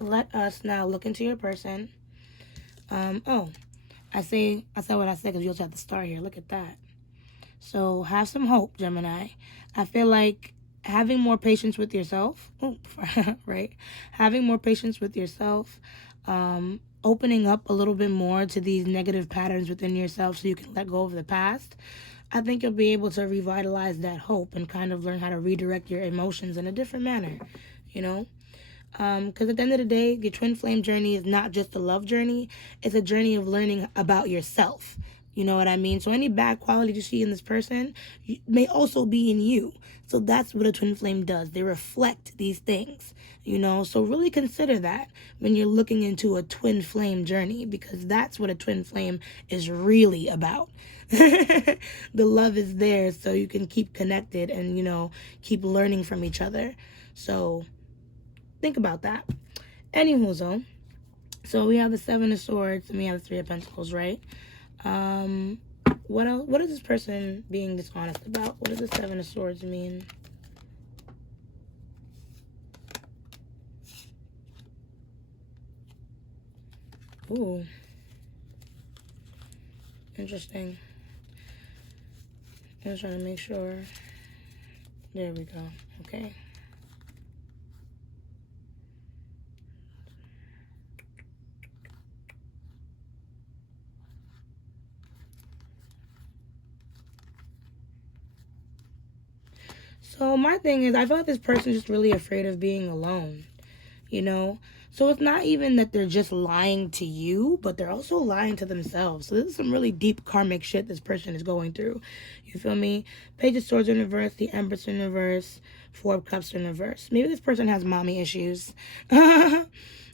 let us now look into your person. I said what I said because you also have the star here. Look at that. So have some hope, Gemini. I feel like having more patience with yourself, right? Having more patience with yourself, opening up a little bit more to these negative patterns within yourself so you can let go of the past. I think you'll be able to revitalize that hope and kind of learn how to redirect your emotions in a different manner, Because at the end of the day, your twin flame journey is not just a love journey. It's a journey of learning about yourself. You know what I mean? So any bad qualities you see in this person may also be in you. So that's what a twin flame does. They reflect these things, So really consider that when you're looking into a twin flame journey, because that's what a twin flame is really about. The love is there so you can keep connected and, keep learning from each other. So think about that. Anywho, so we have the Seven of Swords and we have the Three of Pentacles, right? What else? What is this person being dishonest about? What does the Seven of Swords mean? Ooh. Interesting. I'm just trying to make sure. There we go. Okay. So my thing is, I feel like this person's just really afraid of being alone, you know? So it's not even that they're just lying to you, but they're also lying to themselves. So this is some really deep karmic shit this person is going through. You feel me? Page of Swords in reverse, the Empress in reverse, Four of Cups in reverse. Maybe this person has mommy issues.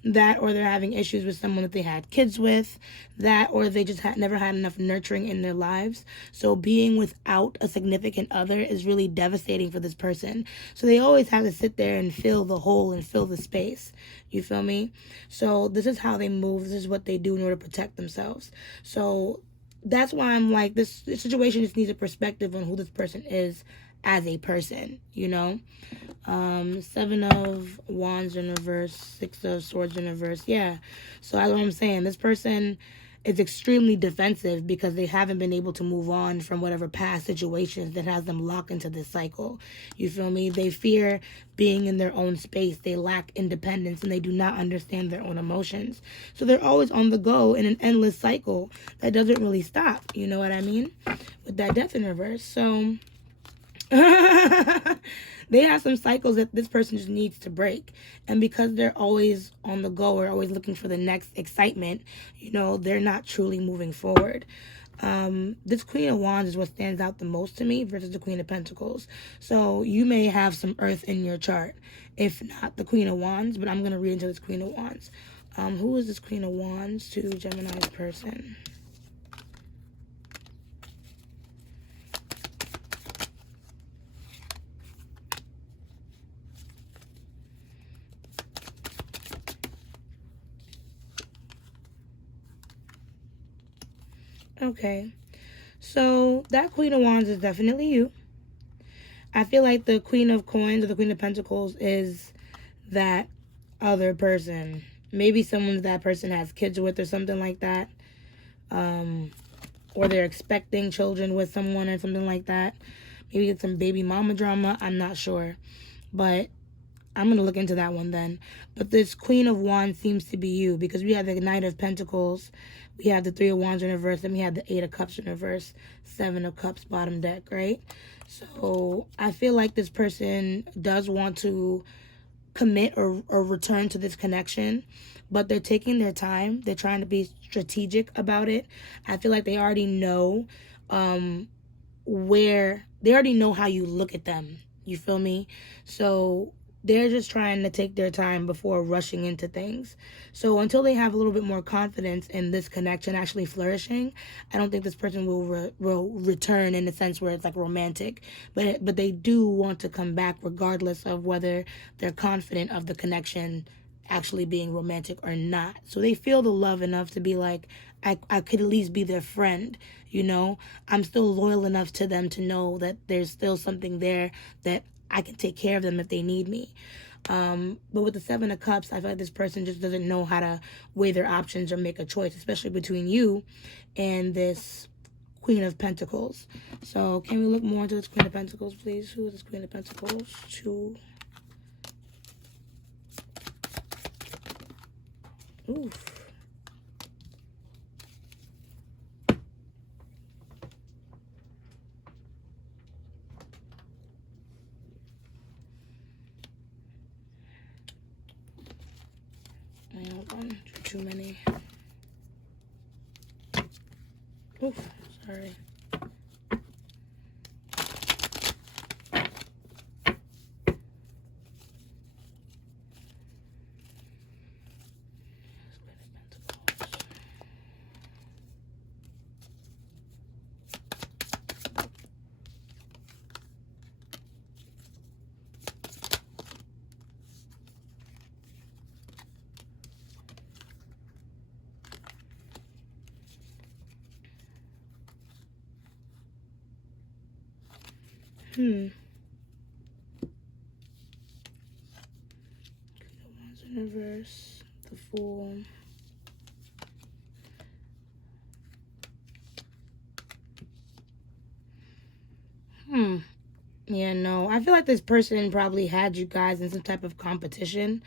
That, or they're having issues with someone that they had kids with. That, or they just never had enough nurturing in their lives. So being without a significant other is really devastating for this person. So they always have to sit there and fill the hole and fill the space. You feel me? So this is how they move. This is what they do in order to protect themselves. So that's why I'm like, this situation just needs a perspective on who this person is as a person, you know? Seven of Wands in reverse, Six of Swords in reverse. Yeah. So that's what I'm saying. This person is extremely defensive because they haven't been able to move on from whatever past situations that has them locked into this cycle. You feel me? They fear being in their own space. They lack independence and they do not understand their own emotions. So they're always on the go in an endless cycle that doesn't really stop. You know what I mean? With that Death in reverse. So they have some cycles that this person just needs to break. And because they're always on the go or always looking for the next excitement, you know, they're not truly moving forward. This Queen of Wands is what stands out the most to me versus the Queen of Pentacles. So you may have some earth in your chart, if not the Queen of Wands, but I'm going to read into this Queen of Wands. Who is this Queen of Wands to Gemini's person? Okay, so that Queen of Wands is definitely you. I feel like the Queen of Coins or the Queen of Pentacles is that other person. Maybe someone that person has kids with or something like that. Or they're expecting children with someone or something like that. Maybe it's some baby mama drama. I'm not sure. But I'm going to look into that one then. But this Queen of Wands seems to be you because we have the Knight of Pentacles. We have the Three of Wands in reverse. And we have the Eight of Cups in reverse. Seven of Cups bottom deck, right? So I feel like this person does want to commit or return to this connection, but they're taking their time. They're trying to be strategic about it. I feel like they already know they already know how you look at them. You feel me? So they're just trying to take their time before rushing into things. So until they have a little bit more confidence in this connection actually flourishing, I don't think this person will return in the sense where it's like romantic. But they do want to come back regardless of whether they're confident of the connection actually being romantic or not. So they feel the love enough to be like, I could at least be their friend, you know? I'm still loyal enough to them to know that there's still something there that I can take care of them if they need me. But with the Seven of Cups, I feel like this person just doesn't know how to weigh their options or make a choice, especially between you and this Queen of Pentacles. So can we look more into this Queen of Pentacles, please? Who is this Queen of Pentacles? Oof. Hold on, too many. Oof, sorry. In reverse, the Fool. Yeah, no. I feel like this person probably had you guys in some type of competition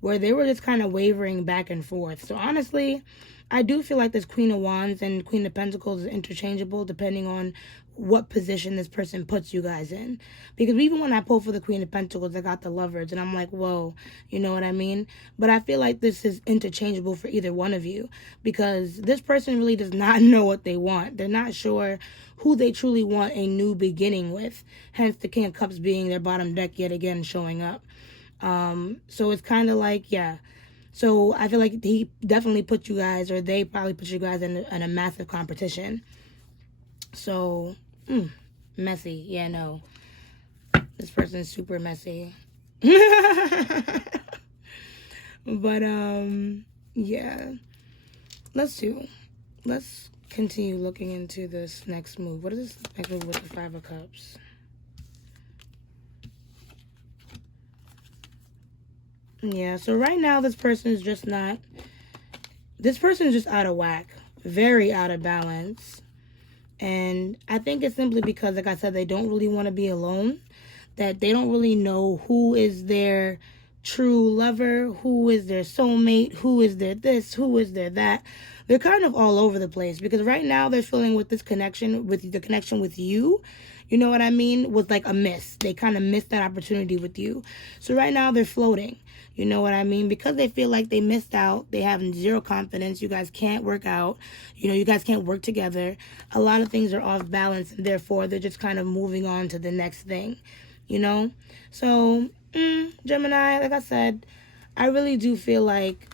where they were just kind of wavering back and forth. So honestly, I do feel like this Queen of Wands and Queen of Pentacles is interchangeable depending on what position this person puts you guys in. Because even when I pulled for the Queen of Pentacles, I got the Lovers, and I'm like, whoa, you know what I mean? But I feel like this is interchangeable for either one of you because this person really does not know what they want. They're not sure who they truly want a new beginning with. Hence the King of Cups being their bottom deck yet again showing up. So it's kind of like, yeah. So I feel like he definitely put you guys, or they probably put you guys in a massive competition. So, messy. Yeah, no. This person is super messy. But, yeah. Let's continue looking into this next move. What is this next move with the Five of Cups? Yeah, so right now this person is just out of whack. Very out of balance. And I think it's simply because, like I said, they don't really want to be alone. That they don't really know who is their true lover, who is their soulmate, who is their this, who is their that. They're kind of all over the place because right now they're feeling with this connection, with the connection with you, you know what I mean, was like a miss. They kind of missed that opportunity with you. So right now they're floating, you know what I mean, because they feel like they missed out. They have zero confidence. You guys can't work out. You know, you guys can't work together. A lot of things are off balance, and therefore they're just kind of moving on to the next thing, you know. So Gemini, like I said, I really do feel like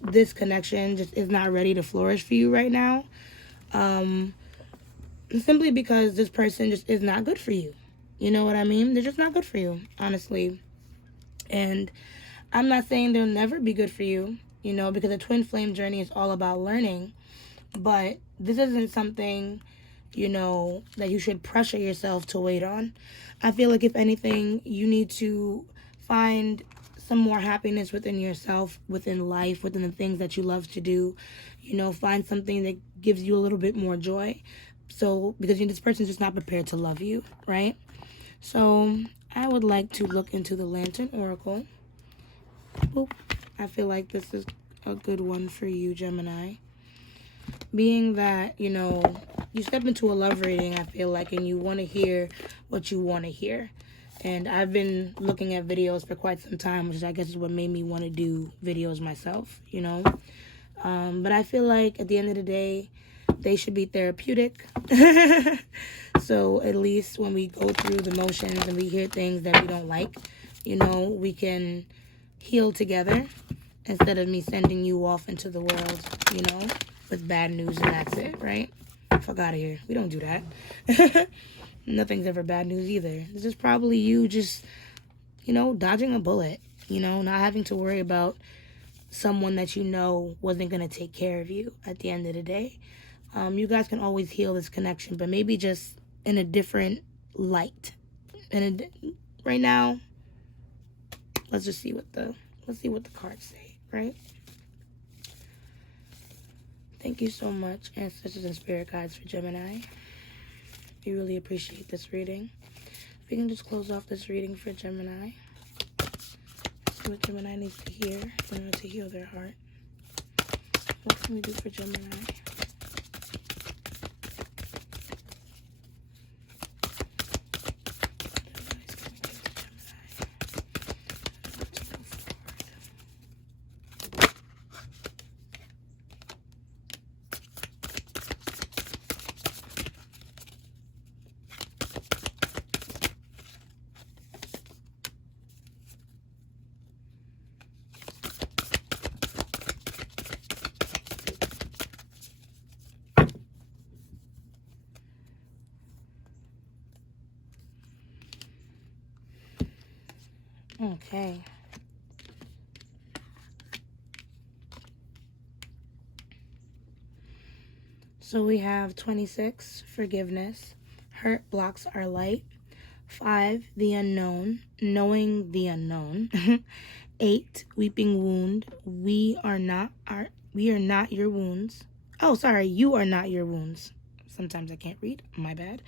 this connection just is not ready to flourish for you right now. Simply because this person just is not good for you. You know what I mean? They're just not good for you, honestly. And I'm not saying they'll never be good for you, you know, because a twin flame journey is all about learning. But this isn't something, you know, that you should pressure yourself to wait on. I feel like if anything, you need to find some more happiness within yourself, within life, within the things that you love to do. You know, find something that gives you a little bit more joy. So, because this person's just not prepared to love you, right? So, I would like to look into the Lantern Oracle. Boop. I feel like this is a good one for you, Gemini. Being that, you know, you step into a love reading, I feel like, and you want to hear what you want to hear. And I've been looking at videos for quite some time, which I guess is what made me want to do videos myself, you know. But I feel like at the end of the day, they should be therapeutic. So at least when we go through the motions and we hear things that we don't like, you know, we can heal together instead of me sending you off into the world, you know, with bad news and that's it, right? Fuck out of here. We don't do that. Nothing's ever bad news either. This is probably you just, you know, dodging a bullet, you know, not having to worry about someone that you know wasn't going to take care of you at the end of the day. You guys can always heal this connection, but maybe just in a different light. And right now, let's see what the cards say, right? Thank you so much, ancestors and spirit guides, for Gemini. We really appreciate this reading. If we can just close off this reading for Gemini. See what Gemini needs to hear in order to heal their heart. What can we do for Gemini? Okay. So we have 26, forgiveness. Hurt blocks our light. 5, the unknown, knowing the unknown. 8, weeping wound. We are not your wounds. Oh, sorry, you are not your wounds. Sometimes I can't read. My bad.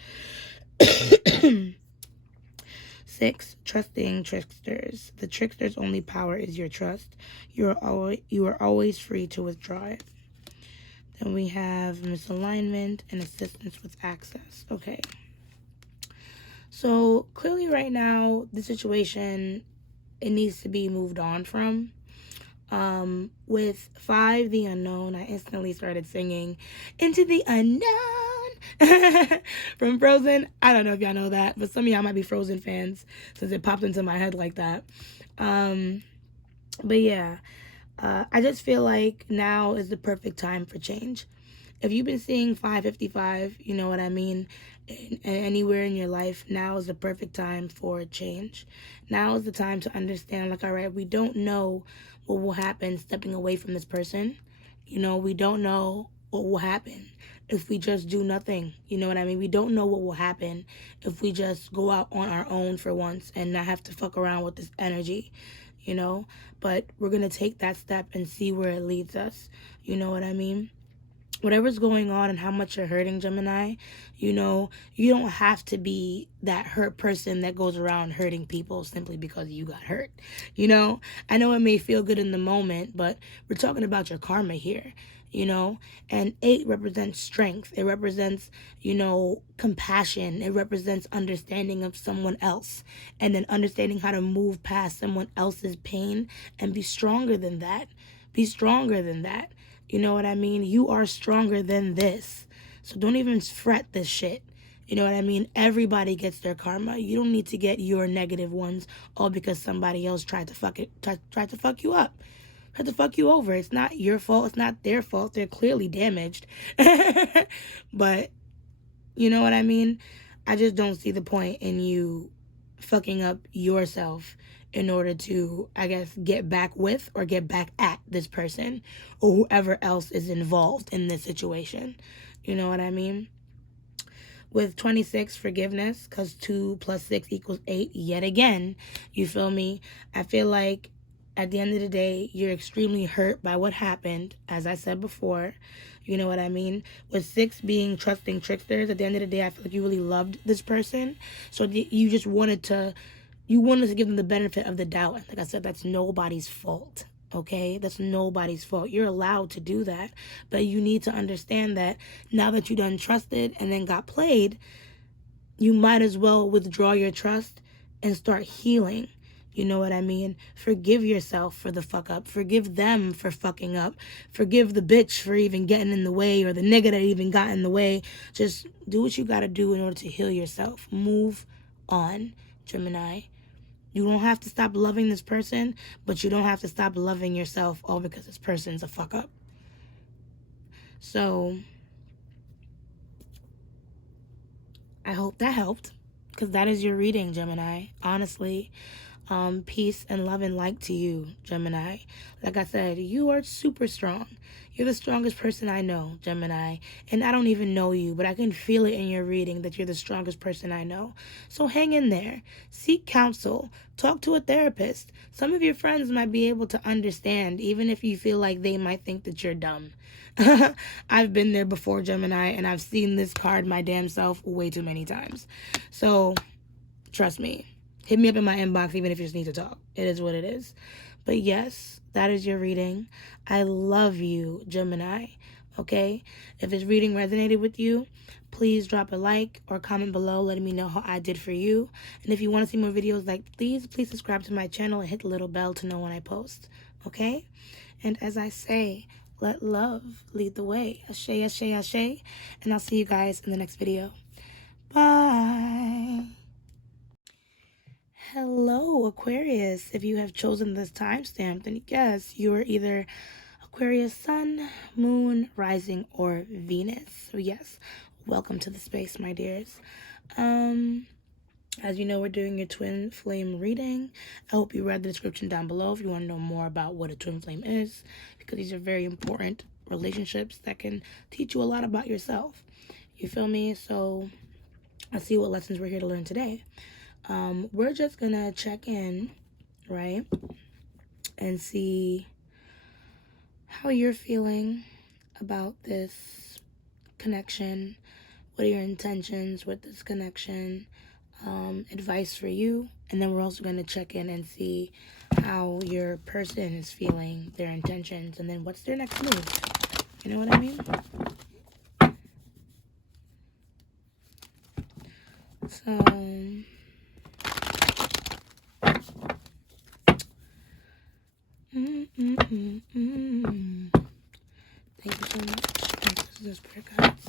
6, trusting tricksters. The trickster's only power is your trust. You are always free to withdraw it. Then we have misalignment and assistance with access. Okay. So clearly right now, the situation, it needs to be moved on from. With 5, the unknown, I instantly started singing Into the Unknown from Frozen. I don't know if y'all know that, but some of y'all might be Frozen fans since it popped into my head like that. But yeah, I just feel like now is the perfect time for change. If you've been seeing 555, you know what I mean, anywhere in your life, now is the perfect time for change. Now is the time to understand, like, all right, we don't know what will happen stepping away from this person. You know, we don't know what will happen if we just do nothing. You know what I mean? We don't know what will happen if we just go out on our own for once and not have to fuck around with this energy, you know? But we're going to take that step and see where it leads us. You know what I mean? Whatever's going on and how much you're hurting, Gemini, you know, you don't have to be that hurt person that goes around hurting people simply because you got hurt. You know, I know it may feel good in the moment, but we're talking about your karma here, you know, and 8 represents strength. It represents, you know, compassion. It represents understanding of someone else and then understanding how to move past someone else's pain and be stronger than that. Be stronger than that. You know what I mean? You are stronger than this. So don't even fret this shit. You know what I mean? Everybody gets their karma. You don't need to get your negative ones all because somebody else tried to fuck you up. Tried to fuck you over. It's not your fault. It's not their fault. They're clearly damaged. But you know what I mean? I just don't see the point in you fucking up yourself in order to, I guess, get back with or get back at this person or whoever else is involved in this situation. You know what I mean? With 26, forgiveness, because 2 plus 6 equals 8 yet again. You feel me? I feel like at the end of the day, you're extremely hurt by what happened, as I said before. You know what I mean? With 6 being trusting tricksters, at the end of the day, I feel like you really loved this person. So you just wanted to give them the benefit of the doubt. Like I said, that's nobody's fault. Okay? That's nobody's fault. You're allowed to do that. But you need to understand that now that you done trusted and then got played, you might as well withdraw your trust and start healing. You know what I mean? Forgive yourself for the fuck up. Forgive them for fucking up. Forgive the bitch for even getting in the way or the nigga that even got in the way. Just do what you gotta do in order to heal yourself. Move on, Gemini. You don't have to stop loving this person, but you don't have to stop loving yourself all because this person's a fuck up. So I hope that helped, because that is your reading, Gemini. Honestly, peace and love and light to you, Gemini. Like I said, you are super strong. You're the strongest person I know, Gemini. And I don't even know you, but I can feel it in your reading that you're the strongest person I know. So hang in there. Seek counsel. Talk to a therapist. Some of your friends might be able to understand, even if you feel like they might think that you're dumb. I've been there before, Gemini, and I've seen this card my damn self way too many times. So trust me. Hit me up in my inbox even if you just need to talk. It is what it is. But yes, that is your reading. I love you, Gemini. Okay? If this reading resonated with you, please drop a like or comment below letting me know how I did for you. And if you want to see more videos like these, please subscribe to my channel and hit the little bell to know when I post. Okay? And as I say, let love lead the way. Ashe, ashe, ashe. And I'll see you guys in the next video. Bye. Hello, Aquarius. If you have chosen this timestamp, then yes, you are either Aquarius Sun, Moon, Rising, or Venus. So yes, welcome to the space, my dears. As you know, we're doing your twin flame reading. I hope you read the description down below if you want to know more about what a twin flame is, because these are very important relationships that can teach you a lot about yourself. You feel me? So let's see what lessons we're here to learn today. We're just gonna check in, right, and see how you're feeling about this connection. What are your intentions with this connection? Advice for you And then we're also going to check in and see how your person is feeling, their intentions, and then what's their next move. You know what I mean? So, thank you so much. This is Spirit Guides.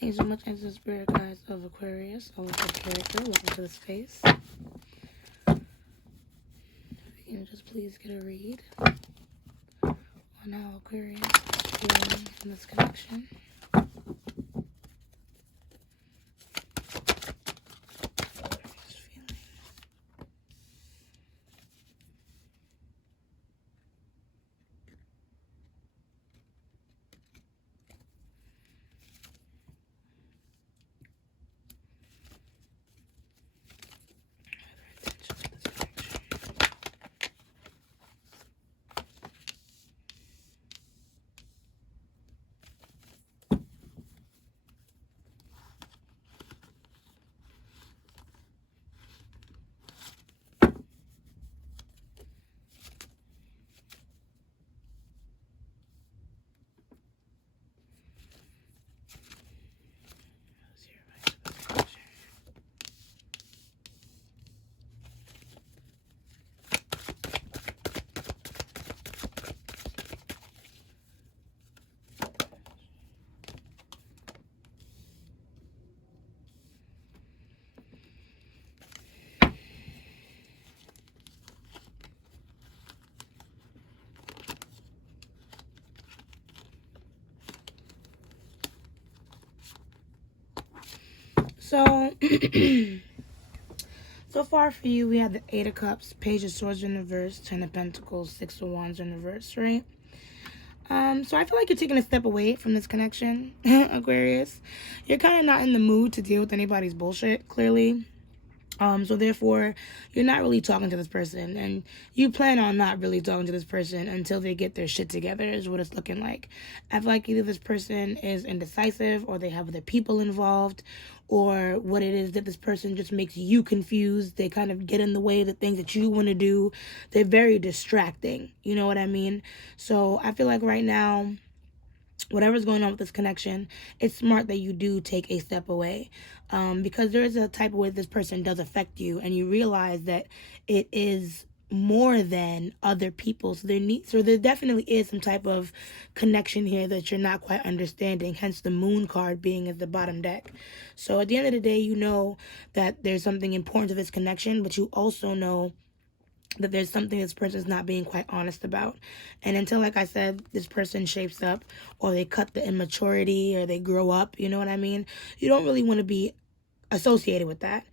Thank you so much, Ancestors, Spirit Guides of Aquarius. All of the character. Welcome to the space. If you can just please get a read on how Aquarius is feeling in this connection. So, so far for you, we have the Eight of Cups, Page of Swords in reverse, Ten of Pentacles, Six of Wands in reverse, right? So I feel like you're taking a step away from this connection, Aquarius. You're kind of not in the mood to deal with anybody's bullshit, clearly. So therefore, you're not really talking to this person, and you plan on not really talking to this person until they get their shit together, is what it's looking like. I feel like either this person is indecisive, or they have other people involved, or what it is that this person just makes you confused. They kind of get in the way of the things that you want to do. They're very distracting. You know what I mean? So I feel like right now, whatever's going on with this connection, it's smart that you do take a step away, because there is a type of way this person does affect you, and you realize that it is more than other people. So there definitely is some type of connection here that you're not quite understanding, hence the Moon card being at the bottom deck. So at the end of the day, you know that there's something important to this connection, but you also know that there's something this person's not being quite honest about. And until, like I said, this person shapes up, or they cut the immaturity, or they grow up, you know what I mean? You don't really want to be associated with that.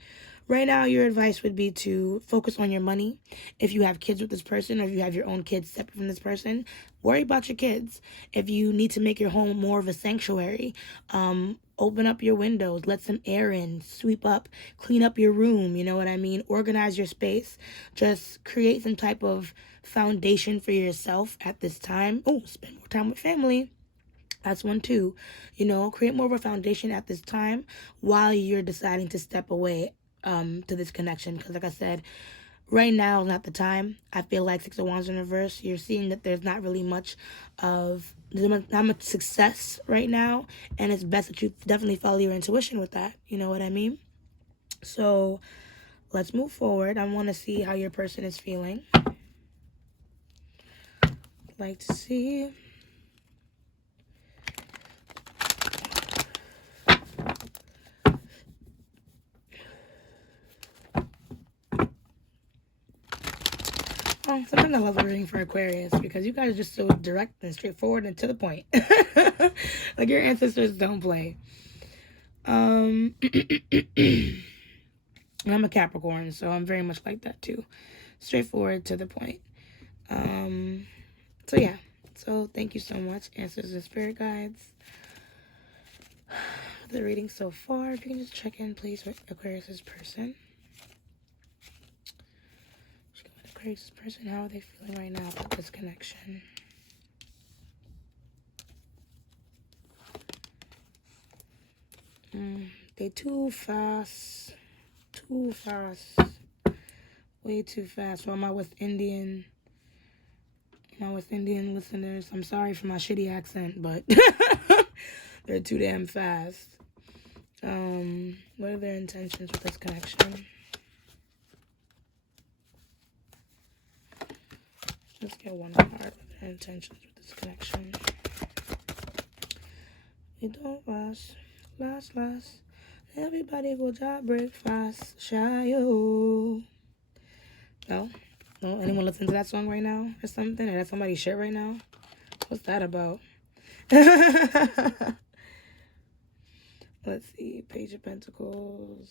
Right now, your advice would be to focus on your money. If you have kids with this person, or if you have your own kids separate from this person, worry about your kids. If you need to make your home more of a sanctuary, open up your windows, let some air in, sweep up, clean up your room, you know what I mean? Organize your space. Just create some type of foundation for yourself at this time. Oh, spend more time with family. That's one too. You know, create more of a foundation at this time while you're deciding to step away to this connection. Because like I said, right now is not the time. I feel like Six of Wands in reverse, you're seeing that there's not really much success right now, and it's best that you definitely follow your intuition with that. You know what I mean? So let's move forward. I want to see how your person is feeling. Like to see. Oh, sometimes I love reading for Aquarius because you guys are just so direct and straightforward and to the point. Like your ancestors don't play. And I'm a Capricorn, so I'm very much like that too. Straightforward, to the point. So yeah. So thank you so much, Ancestors and Spirit Guides, for the reading so far. If you can just check in, please, with Aquarius's person. Aquarius person, how are they feeling right now about this connection? They too fast. Too fast. Way too fast. For my West Indian listeners, I'm sorry for my shitty accent, but they're too damn fast. What are their intentions with this connection? Let's get one card. What are their intentions with this connection? We don't rush. Last. Everybody go job break fast. Shy yo. No? Anyone listen to that song right now or something? Or that's somebody's shit right now? What's that about? Let's see. Page of Pentacles.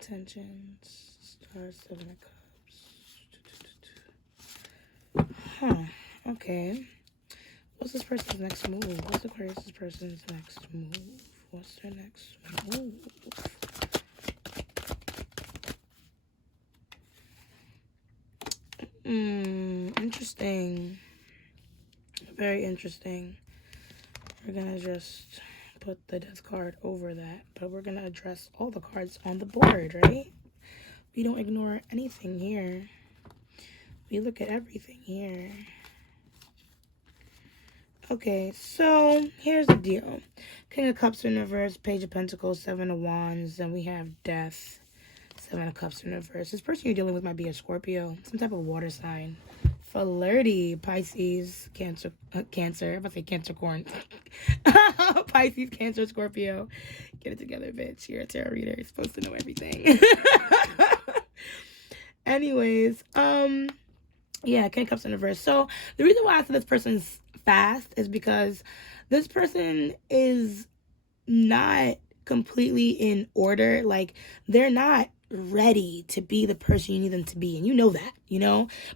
Tensions. Star, 7 of Cups. Huh. Okay. What's this person's next move? What's Aquarius' person's next move? What's their next move? Interesting. Very interesting. We're gonna just put the death card over that, but we're gonna address all the cards on the board, right? We don't ignore anything here. We look at everything here. Okay, so here's the deal. King of Cups in reverse, Page of Pentacles, 7 of Wands, then we have Death, 7 of Cups in reverse. This person you're dealing with might be a Scorpio, some type of water sign. Flirty, Pisces, Cancer, I'm about to say Cancercorn. Pisces, Cancer, Scorpio. Get it together, bitch. You're a tarot reader. You're supposed to know everything. Anyways, yeah, King of Cups in reverse. So the reason why I said this person's fast is because this person is not completely in order. Like, they're not ready to be the person you need them to be, and you know that,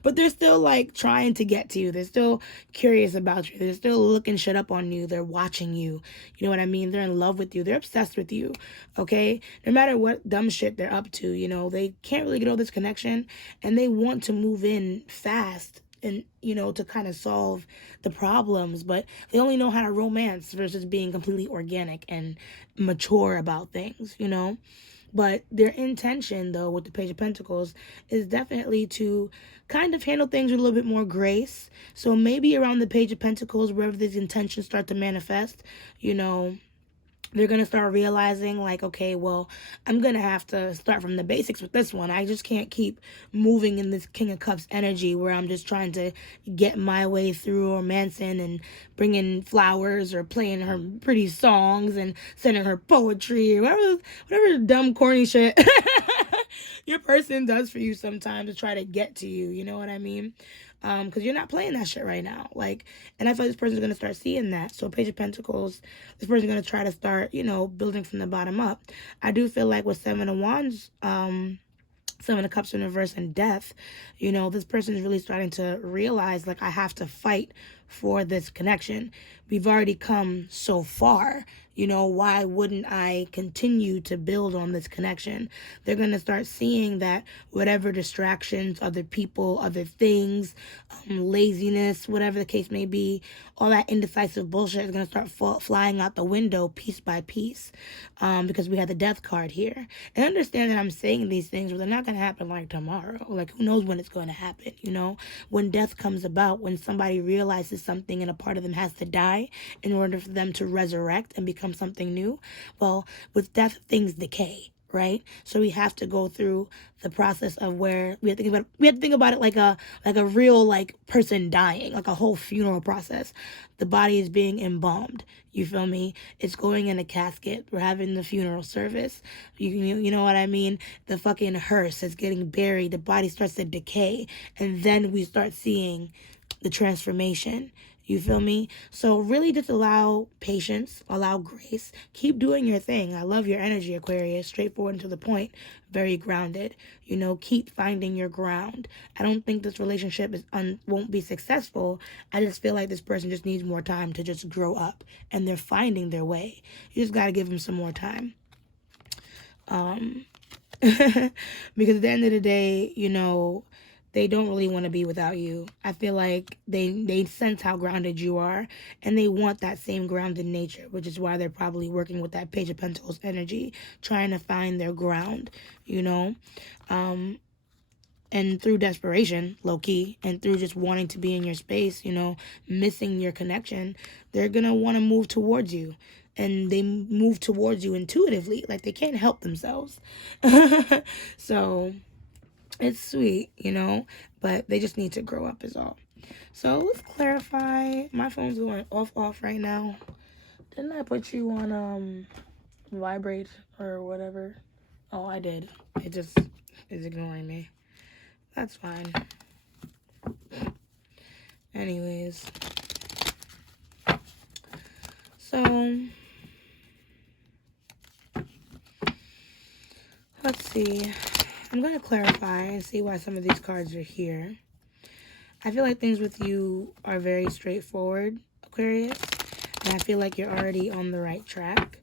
but they're still like trying to get to you. They're still curious about you. They're still looking shit up on you. They're watching you. You know what I mean? They're in love with you. They're obsessed with you. Okay, no matter what dumb shit they're up to, they can't really get all this connection, and they want to move in fast and to kind of solve the problems, but they only know how to romance versus being completely organic and mature about things. But their intention, though, with the Page of Pentacles is definitely to kind of handle things with a little bit more grace. So maybe around the Page of Pentacles, wherever these intentions start to manifest, they're going to start realizing, like, okay, well, I'm going to have to start from the basics with this one. I just can't keep moving in this King of Cups energy where I'm just trying to get my way through romancing and bringing flowers or playing her pretty songs and sending her poetry or whatever dumb, corny shit your person does for you sometimes to try to get to you. You know what I mean? Because you're not playing that shit right now. Like, and I feel like this person's going to start seeing that. So Page of Pentacles, this person's going to try to start, building from the bottom up. I do feel like with 7 of Wands, 7 of Cups in reverse and Death, this person is really starting to realize, like, I have to fight for this connection. We've already come so far. Why wouldn't I continue to build on this connection? They're going to start seeing that whatever distractions, other people, other things, laziness, whatever the case may be, all that indecisive bullshit is going to start flying out the window piece by piece, because we had the Death card here. And understand that I'm saying these things, but they're not going to happen like tomorrow. Like, who knows when it's going to happen, When death comes about, when somebody realizes something and a part of them has to die in order for them to resurrect and become something new. Well, with death, things decay, right? So we have to go through the process of where we have to think about it like a real, like, person dying, like a whole funeral process. The body is being embalmed. You feel me? It's going in a casket. We're having the funeral service. You know what I mean? The fucking hearse is getting buried. The body starts to decay, and then we start seeing the transformation. You feel me? So really just allow patience, allow grace. Keep doing your thing. I love your energy, Aquarius. Straightforward and to the point. Very grounded. Keep finding your ground. I don't think this relationship won't be successful. I just feel like this person just needs more time to just grow up. And they're finding their way. You just got to give them some more time. Because at the end of the day, they don't really want to be without you. I feel like they sense how grounded you are, and they want that same grounded nature, which is why they're probably working with that Page of Pentacles energy, trying to find their ground, you know? And through desperation, low-key, and through just wanting to be in your space, you know, missing your connection, they're going to want to move towards you. And they move towards you intuitively, like they can't help themselves. So it's sweet, you know, but they just need to grow up is all. So let's clarify. My phone's going off right now. Didn't I put you on vibrate or whatever? Oh, I did. It just is ignoring me. That's fine. Anyways. So let's see. I'm going to clarify and see why some of these cards are here. I feel like things with you are very straightforward, Aquarius. And I feel like you're already on the right track.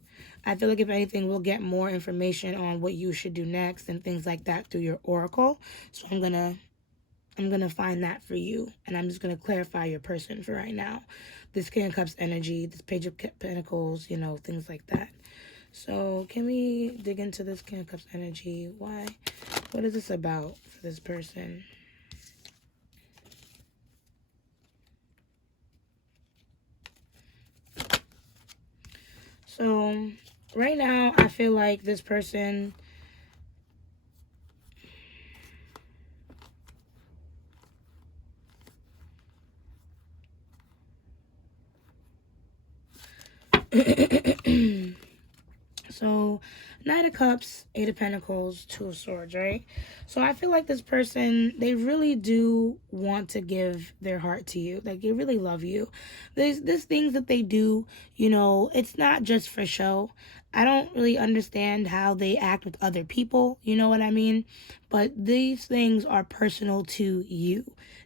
I feel like if anything, we'll get more information on what you should do next and things like that through your oracle. So I'm gonna find that for you, and I'm just gonna clarify your person for right now. This King of Cups energy, this Page of Pentacles, you know, things like that. So can we dig into this King of Cups energy? Why? What is this about for this person? So right now, I feel like this person so Knight of Cups, Eight of Pentacles, Two of Swords, right? So I feel like this person, they really do want to give their heart to you. Like, they really love you. There's things that they do, you know, it's not just for show. I don't really understand how they act with other people, you know what I mean? But these things are personal to you,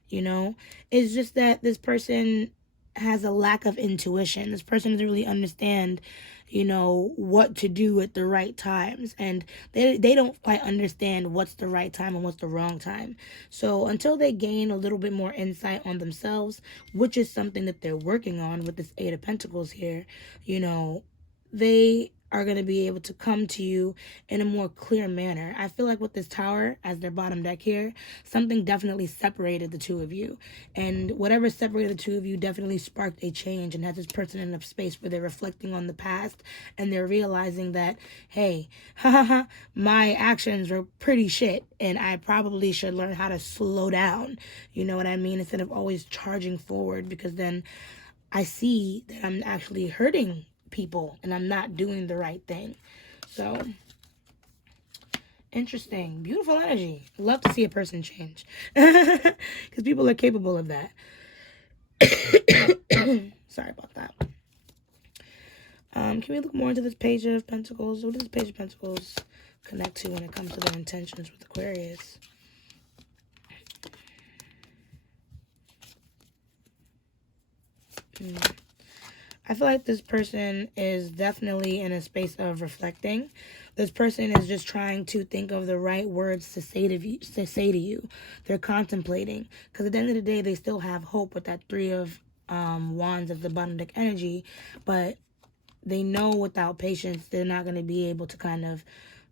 you know? It's just that this person has a lack of intuition. This person doesn't really understand, you know, what to do at the right times, and they don't quite understand what's the right time and what's the wrong time. So until they gain a little bit more insight on themselves, which is something that they're working on with this Eight of Pentacles here, you know, they are going to be able to come to you in a more clear manner. I feel like with this Tower as their bottom deck here, something definitely separated the two of you. And whatever separated the two of you definitely sparked a change and had this person in a space where they're reflecting on the past and they're realizing that, hey, my actions were pretty shit and I probably should learn how to slow down. You know what I mean? Instead of always charging forward, because then I see that I'm actually hurting people and I'm not doing the right thing. So interesting, beautiful energy. Love to see a person change because people are capable of that. Sorry about that. Can we look more into this Page of Pentacles? What does this Page of Pentacles connect to when it comes to their intentions with Aquarius? I feel like this person is definitely in a space of reflecting. This person is just trying to think of the right words to say to you. They're contemplating, because at the end of the day, they still have hope with that Three of Wands as the bottom deck energy, but they know without patience, they're not going to be able to kind of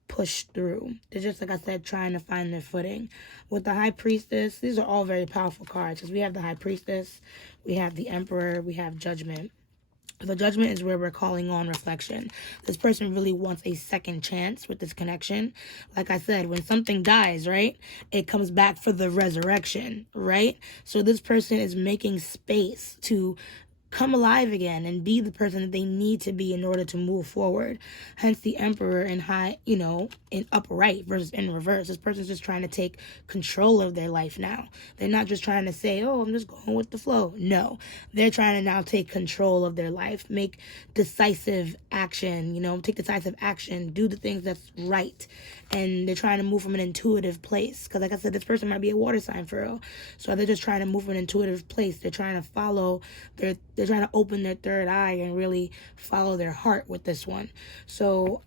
push through. They're just, like I said, trying to find their footing. With the High Priestess, these are all very powerful cards, because we have the High Priestess, we have the Emperor, we have Judgment. The Judgment is where we're calling on reflection. This person really wants a second chance with this connection. Like I said, when something dies, right, it comes back for the resurrection, right? So this person is making space to come alive again and be the person that they need to be in order to move forward. Hence the Emperor in high, you know, in upright versus in reverse. This person's just trying to take control of their life now. They're not just trying to say, oh, I'm just going with the flow. No, they're trying to now take control of their life, make decisive action, you know, take decisive action, do the things that's right. And they're trying to move from an intuitive place. Because like I said, this person might be a water sign for real. So they're just trying to move from an intuitive place. They're trying to follow they're trying to open their third eye and really follow their heart with this one. So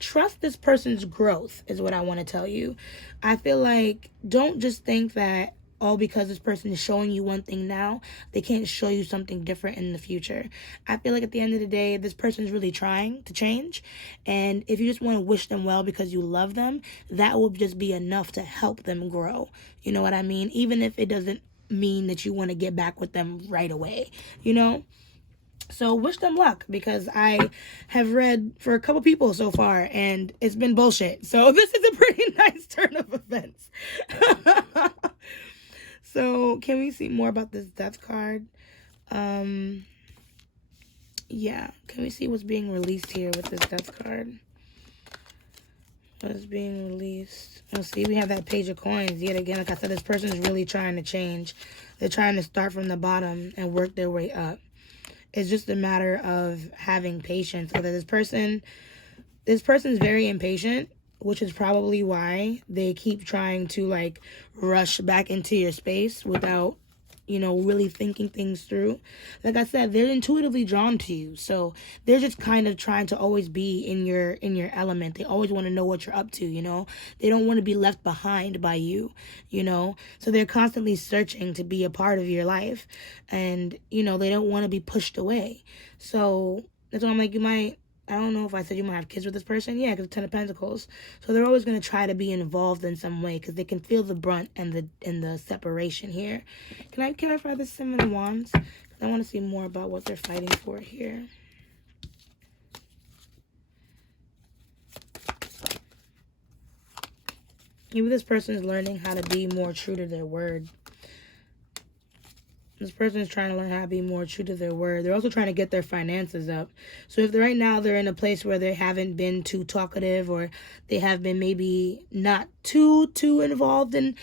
trust this person's growth is what I want to tell you. I feel like don't just think that all because this person is showing you one thing now, they can't show you something different in the future. I feel like at the end of the day, this person is really trying to change. And if you just want to wish them well because you love them, that will just be enough to help them grow. You know what I mean? Even if it doesn't mean that you want to get back with them right away, you know? So wish them luck, because I have read for a couple people so far and it's been bullshit. So this is a pretty nice turn of events. So can we see more about this death card? Yeah, can we see what's being released here with this death card? What's being released? Oh, see, we have that page of coins. Yet again, like I said, this person is really trying to change. They're trying to start from the bottom and work their way up. It's just a matter of having patience. Whether this person's very impatient, which is probably why they keep trying to like rush back into your space without, you know, really thinking things through. Like I said, they're intuitively drawn to you. So they're just kind of trying to always be in your element. They always want to know what you're up to, you know. They don't want to be left behind by you, you know. So they're constantly searching to be a part of your life. And, you know, they don't want to be pushed away. So that's why I'm like, I don't know if I said you might have kids with this person. Yeah, because Ten of Pentacles. So they're always going to try to be involved in some way because they can feel the brunt and the separation here. Can I clarify this Seven of Wands? Because I want to see more about what they're fighting for here. Maybe this person is learning how to be more true to their word. This person is trying to learn how to be more true to their word. They're also trying to get their finances up. So if right now they're in a place where they haven't been too talkative, or they have been maybe not too involved in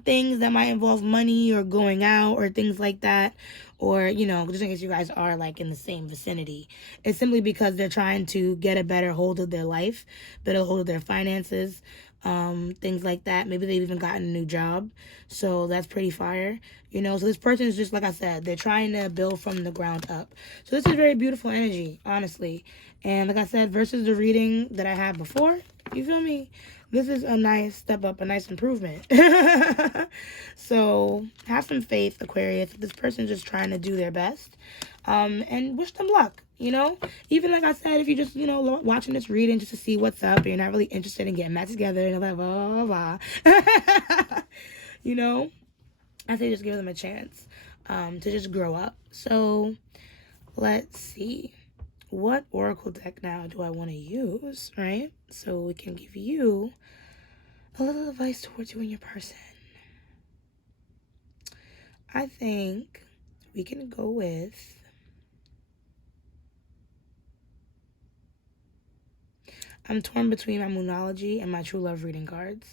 things that might involve money or going out or things like that, or, you know, just in case you guys are like in the same vicinity, it's simply because they're trying to get a better hold of their life, better hold of their finances, things like that. Maybe they've even gotten a new job, so that's pretty fire, you know. So this person is just, like I said, they're trying to build from the ground up. So this is very beautiful energy, honestly. And like I said, versus the reading that I had before, you feel me, this is a nice step up, a nice improvement. So have some faith, Aquarius. This person's just trying to do their best, and wish them luck. You know, even like I said, if you just, you know, watching this reading just to see what's up, and you're not really interested in getting back together and blah, blah, blah, you know, I say just give them a chance to just grow up. So let's see. What oracle deck now do I want to use, right? So we can give you a little advice towards you and your person. I think we can go with... I'm torn between my Moonology and my True Love reading cards.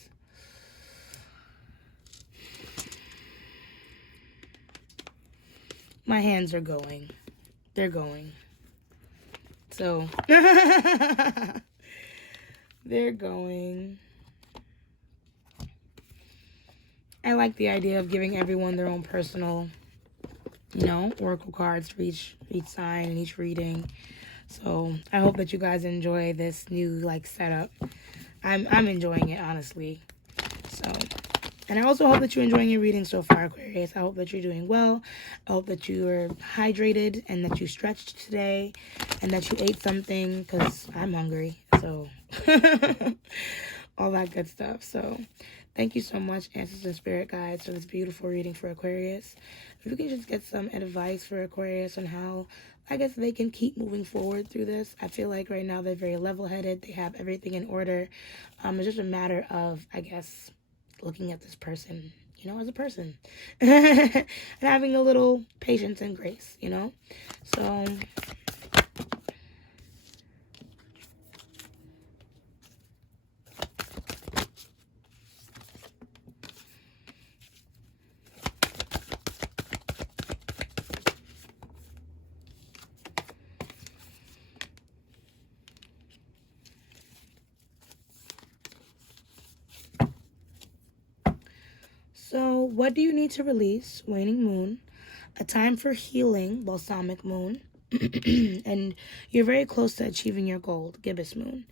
My hands are going. They're going. So, they're going. I like the idea of giving everyone their own personal, you know, oracle cards for each sign and each reading. So I hope that you guys enjoy this new like setup. I'm enjoying it, honestly. So, and I also hope that you're enjoying your reading so far, Aquarius. I hope that you're doing well. I hope that you are hydrated and that you stretched today and that you ate something, because I'm hungry. So all that good stuff. So thank you so much, Ancestors and Spirit Guides, for this beautiful reading for Aquarius. If you can just get some advice for Aquarius on how, I guess, they can keep moving forward through this. I feel like right now they're very level-headed. They have everything in order. It's just a matter of, I guess, looking at this person, you know, as a person. And having a little patience and grace, you know. So... So, what do you need to release? Waning moon. A time for healing, balsamic moon. And you're very close to achieving your goal, gibbous moon.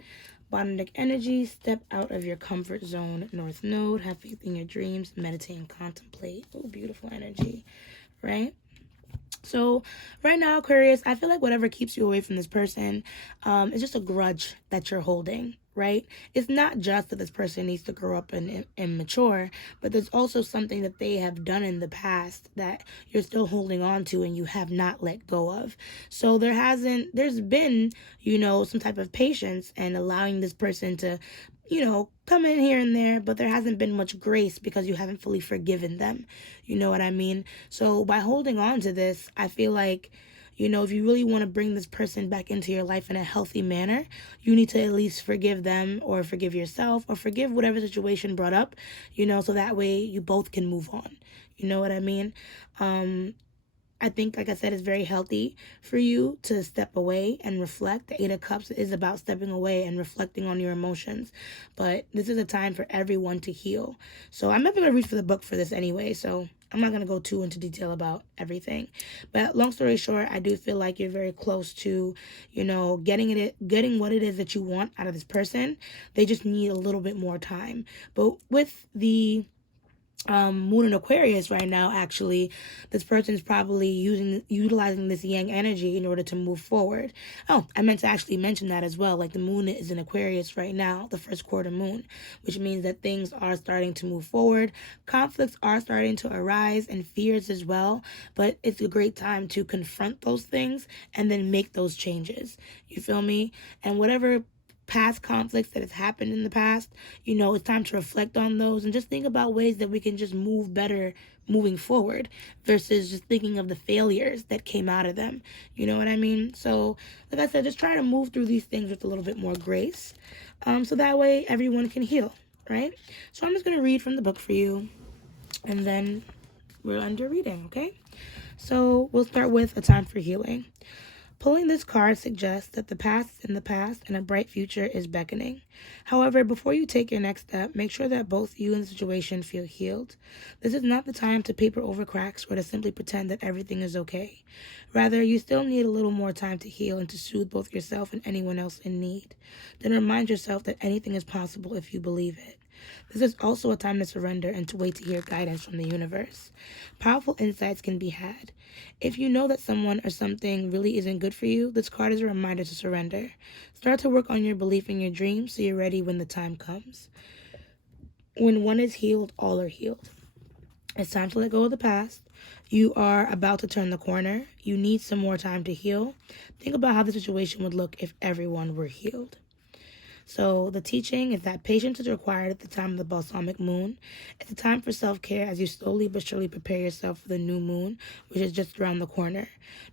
Bottom deck energy, step out of your comfort zone, North Node, have faith in your dreams, meditate and contemplate. Oh, beautiful energy, right? So right now, Aquarius, I feel like whatever keeps you away from this person is just a grudge that you're holding, right? It's not just that this person needs to grow up and mature, but there's also something that they have done in the past that you're still holding on to and you have not let go of. So there's been, some type of patience and allowing this person to come in here and there, but there hasn't been much grace because you haven't fully forgiven them. You know what I mean? So by holding on to this, I feel like, if you really want to bring this person back into your life in a healthy manner, you need to at least forgive them or forgive yourself or forgive whatever situation brought up, so that way you both can move on. You know what I mean? I think, like I said, it's very healthy for you to step away and reflect. The Eight of Cups is about stepping away and reflecting on your emotions. But this is a time for everyone to heal. So I'm not going to reach for the book for this anyway, so I'm not going to go too into detail about everything. But long story short, I do feel like you're very close to, getting what it is that you want out of this person. They just need a little bit more time. But with the moon in Aquarius right now, actually, this person's probably utilizing this yang energy in order to move forward. Oh, I meant to actually mention that as well. Like, the moon is in Aquarius right now, the first quarter moon, which means that things are starting to move forward. Conflicts are starting to arise and fears as well, but it's a great time to confront those things and then make those changes. You feel me? And whatever past conflicts that has happened in the past, it's time to reflect on those and just think about ways that we can just move better moving forward versus just thinking of the failures that came out of them. You know what I mean? So, like I said, just try to move through these things with a little bit more grace, so that way everyone can heal, right? So I'm just going to read from the book for you, and then we're under reading, okay? So we'll start with a time for healing. Pulling this card suggests that the past is in the past and a bright future is beckoning. However, before you take your next step, make sure that both you and the situation feel healed. This is not the time to paper over cracks or to simply pretend that everything is okay. Rather, you still need a little more time to heal and to soothe both yourself and anyone else in need. Then remind yourself that anything is possible if you believe it. This is also a time to surrender and to wait to hear guidance from the universe. Powerful insights can be had. If you know that someone or something really isn't good for you, this card is a reminder to surrender. Start to work on your belief in your dreams so you're ready when the time comes. When one is healed, all are healed. It's time to let go of the past. You are about to turn the corner. You need some more time to heal. Think about how the situation would look if everyone were healed. So the teaching is that patience is required at the time of the balsamic moon. It's a time for self-care as you slowly but surely prepare yourself for the new moon, which is just around the corner.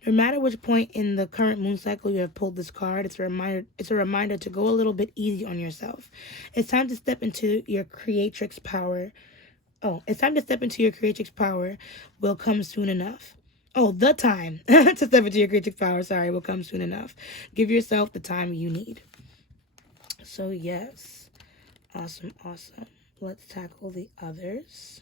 No matter which point in the current moon cycle you have pulled this card, it's a reminder to go a little bit easy on yourself. It's time to step into your creatrix power. Will come soon enough. The time to step into your creatrix power, will come soon enough. Give yourself the time you need. So yes, awesome. Let's tackle the others.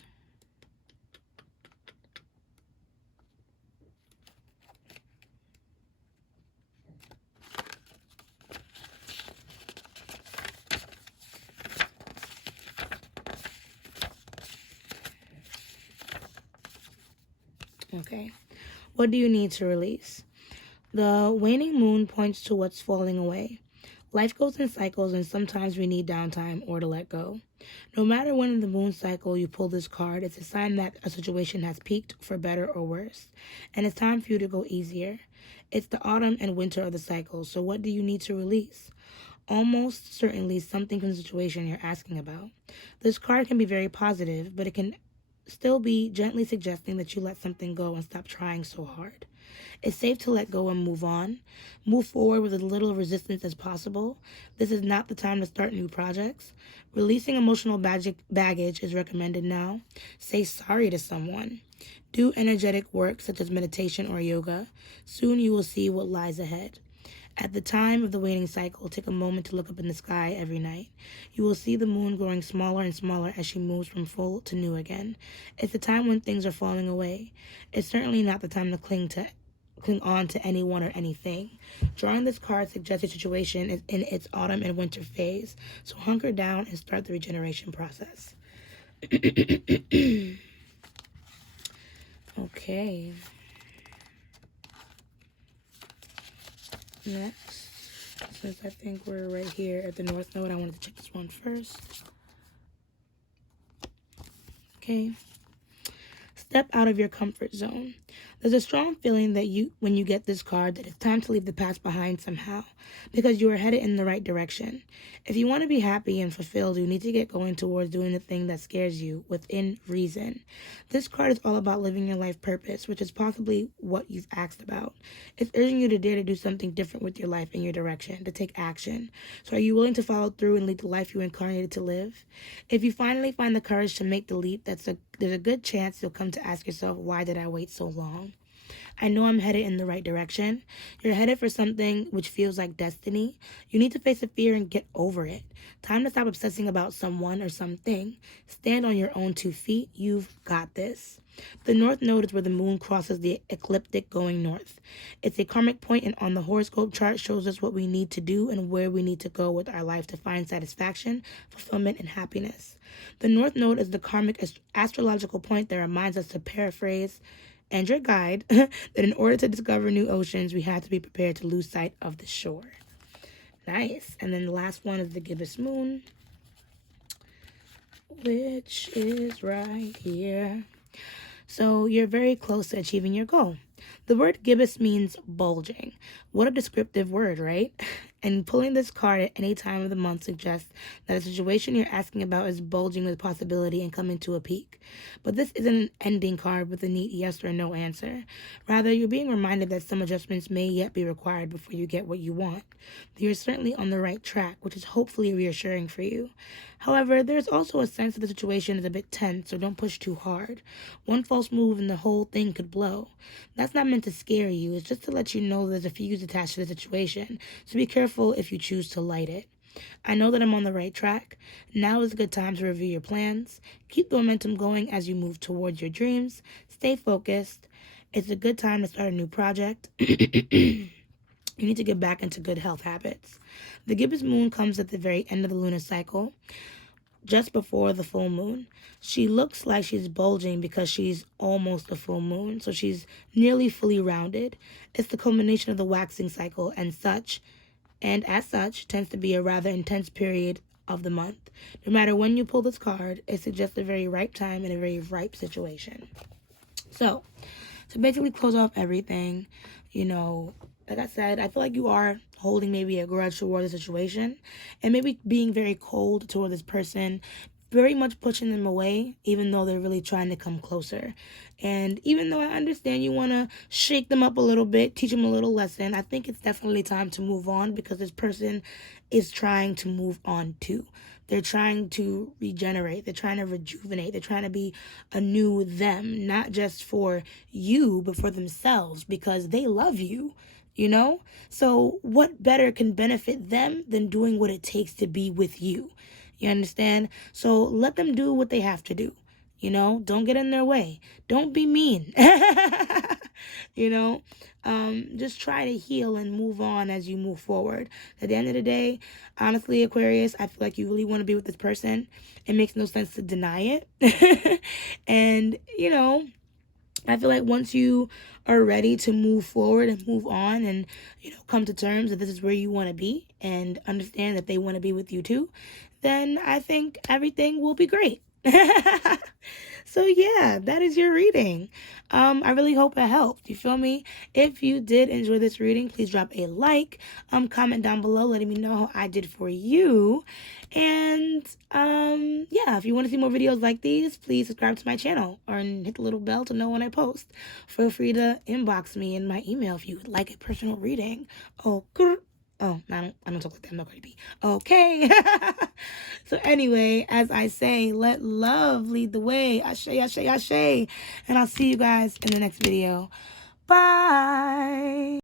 Okay, what do you need to release? The waning moon points to what's falling away. Life goes in cycles, and sometimes we need downtime or to let go. No matter when in the moon cycle you pull this card, it's a sign that a situation has peaked for better or worse, and it's time for you to go easier. It's the autumn and winter of the cycle, so what do you need to release? Almost certainly something from the situation you're asking about. This card can be very positive, but it can still be gently suggesting that you let something go and stop trying so hard. It's safe to let go and move on. Move forward with as little resistance as possible. This is not the time to start new projects. Releasing emotional baggage is recommended now. Say sorry to someone. Do energetic work such as meditation or yoga. Soon you will see what lies ahead. At the time of the waning cycle, take a moment to look up in the sky every night. You will see the moon growing smaller and smaller as she moves from full to new again. It's the time when things are falling away. It's certainly not the time to cling cling on to anyone or anything. Drawing this card suggests your situation is in its autumn and winter phase, so hunker down and start the regeneration process. Okay. Next, since I think we're right here at the North Node, I wanted to check this one first. Okay. Step out of your comfort zone. There's a strong feeling that when you get this card, that it's time to leave the past behind somehow, because you are headed in the right direction. If you want to be happy and fulfilled, you need to get going towards doing the thing that scares you within reason. This card is all about living your life purpose, which is possibly what you've asked about. It's urging you to dare to do something different with your life and your direction, to take action. So are you willing to follow through and lead the life you incarnated to live? If you finally find the courage to make the leap, there's a good chance you'll come to ask yourself, why did I wait so long? I know I'm headed in the right direction. You're headed for something which feels like destiny. You need to face the fear and get over it. Time to stop obsessing about someone or something. Stand on your own 2 feet. You've got this. The North Node is where the moon crosses the ecliptic going north. It's a karmic point, and on the horoscope chart shows us what we need to do and where we need to go with our life to find satisfaction, fulfillment, and happiness. The North Node is the karmic astrological point that reminds us, to paraphrase and your guide, that in order to discover new oceans, we have to be prepared to lose sight of the shore. Nice. And then the last one is the gibbous moon, which is right here. So you're very close to achieving your goal. The word gibbous means bulging. What a descriptive word, right? And pulling this card at any time of the month suggests that a situation you're asking about is bulging with possibility and coming to a peak. But this isn't an ending card with a neat yes or no answer. Rather, you're being reminded that some adjustments may yet be required before you get what you want. You're certainly on the right track, which is hopefully reassuring for you. However, there's also a sense that the situation is a bit tense, so don't push too hard. One false move and the whole thing could blow. That's not meant to scare you. It's just to let you know there's a fuse attached to the situation, so be careful if you choose to light it. I know that I'm on the right track. Now is a good time to review your plans. Keep the momentum going as you move towards your dreams. Stay focused. It's a good time to start a new project. You need to get back into good health habits. The gibbous moon comes at the very end of the lunar cycle, just before the full moon. She looks like she's bulging because she's almost a full moon, so she's nearly fully rounded. It's the culmination of the waxing cycle, and as such, tends to be a rather intense period of the month. No matter when you pull this card, it suggests a very ripe time and a very ripe situation. So, to basically close off everything, like I said, I feel like you are holding maybe a grudge toward the situation, and maybe being very cold toward this person, very much pushing them away, even though they're really trying to come closer. And even though I understand you want to shake them up a little bit, teach them a little lesson, I think it's definitely time to move on, because this person is trying to move on too. They're trying to regenerate. They're trying to rejuvenate. They're trying to be a new them, not just for you, but for themselves, because they love you. So what better can benefit them than doing what it takes to be with you? You understand? So let them do what they have to do. Don't get in their way. Don't be mean. Just try to heal and move on as you move forward. At the end of the day, honestly, Aquarius, I feel like you really want to be with this person. It makes no sense to deny it. And, I feel like once you are ready to move forward and move on and, come to terms that this is where you want to be and understand that they want to be with you too, then I think everything will be great. So yeah, that is your reading. I really hope it helped. You feel me? If you did enjoy this reading, please drop a like, comment down below letting me know how I did for you. And yeah, if you want to see more videos like these, please subscribe to my channel or hit the little bell to know when I post. Feel free to inbox me in my email if you would like a personal reading. Oh, I don't talk like that. I'm not going to be. Okay. So anyway, as I say, let love lead the way. Ashe, ashe, ashe. And I'll see you guys in the next video. Bye.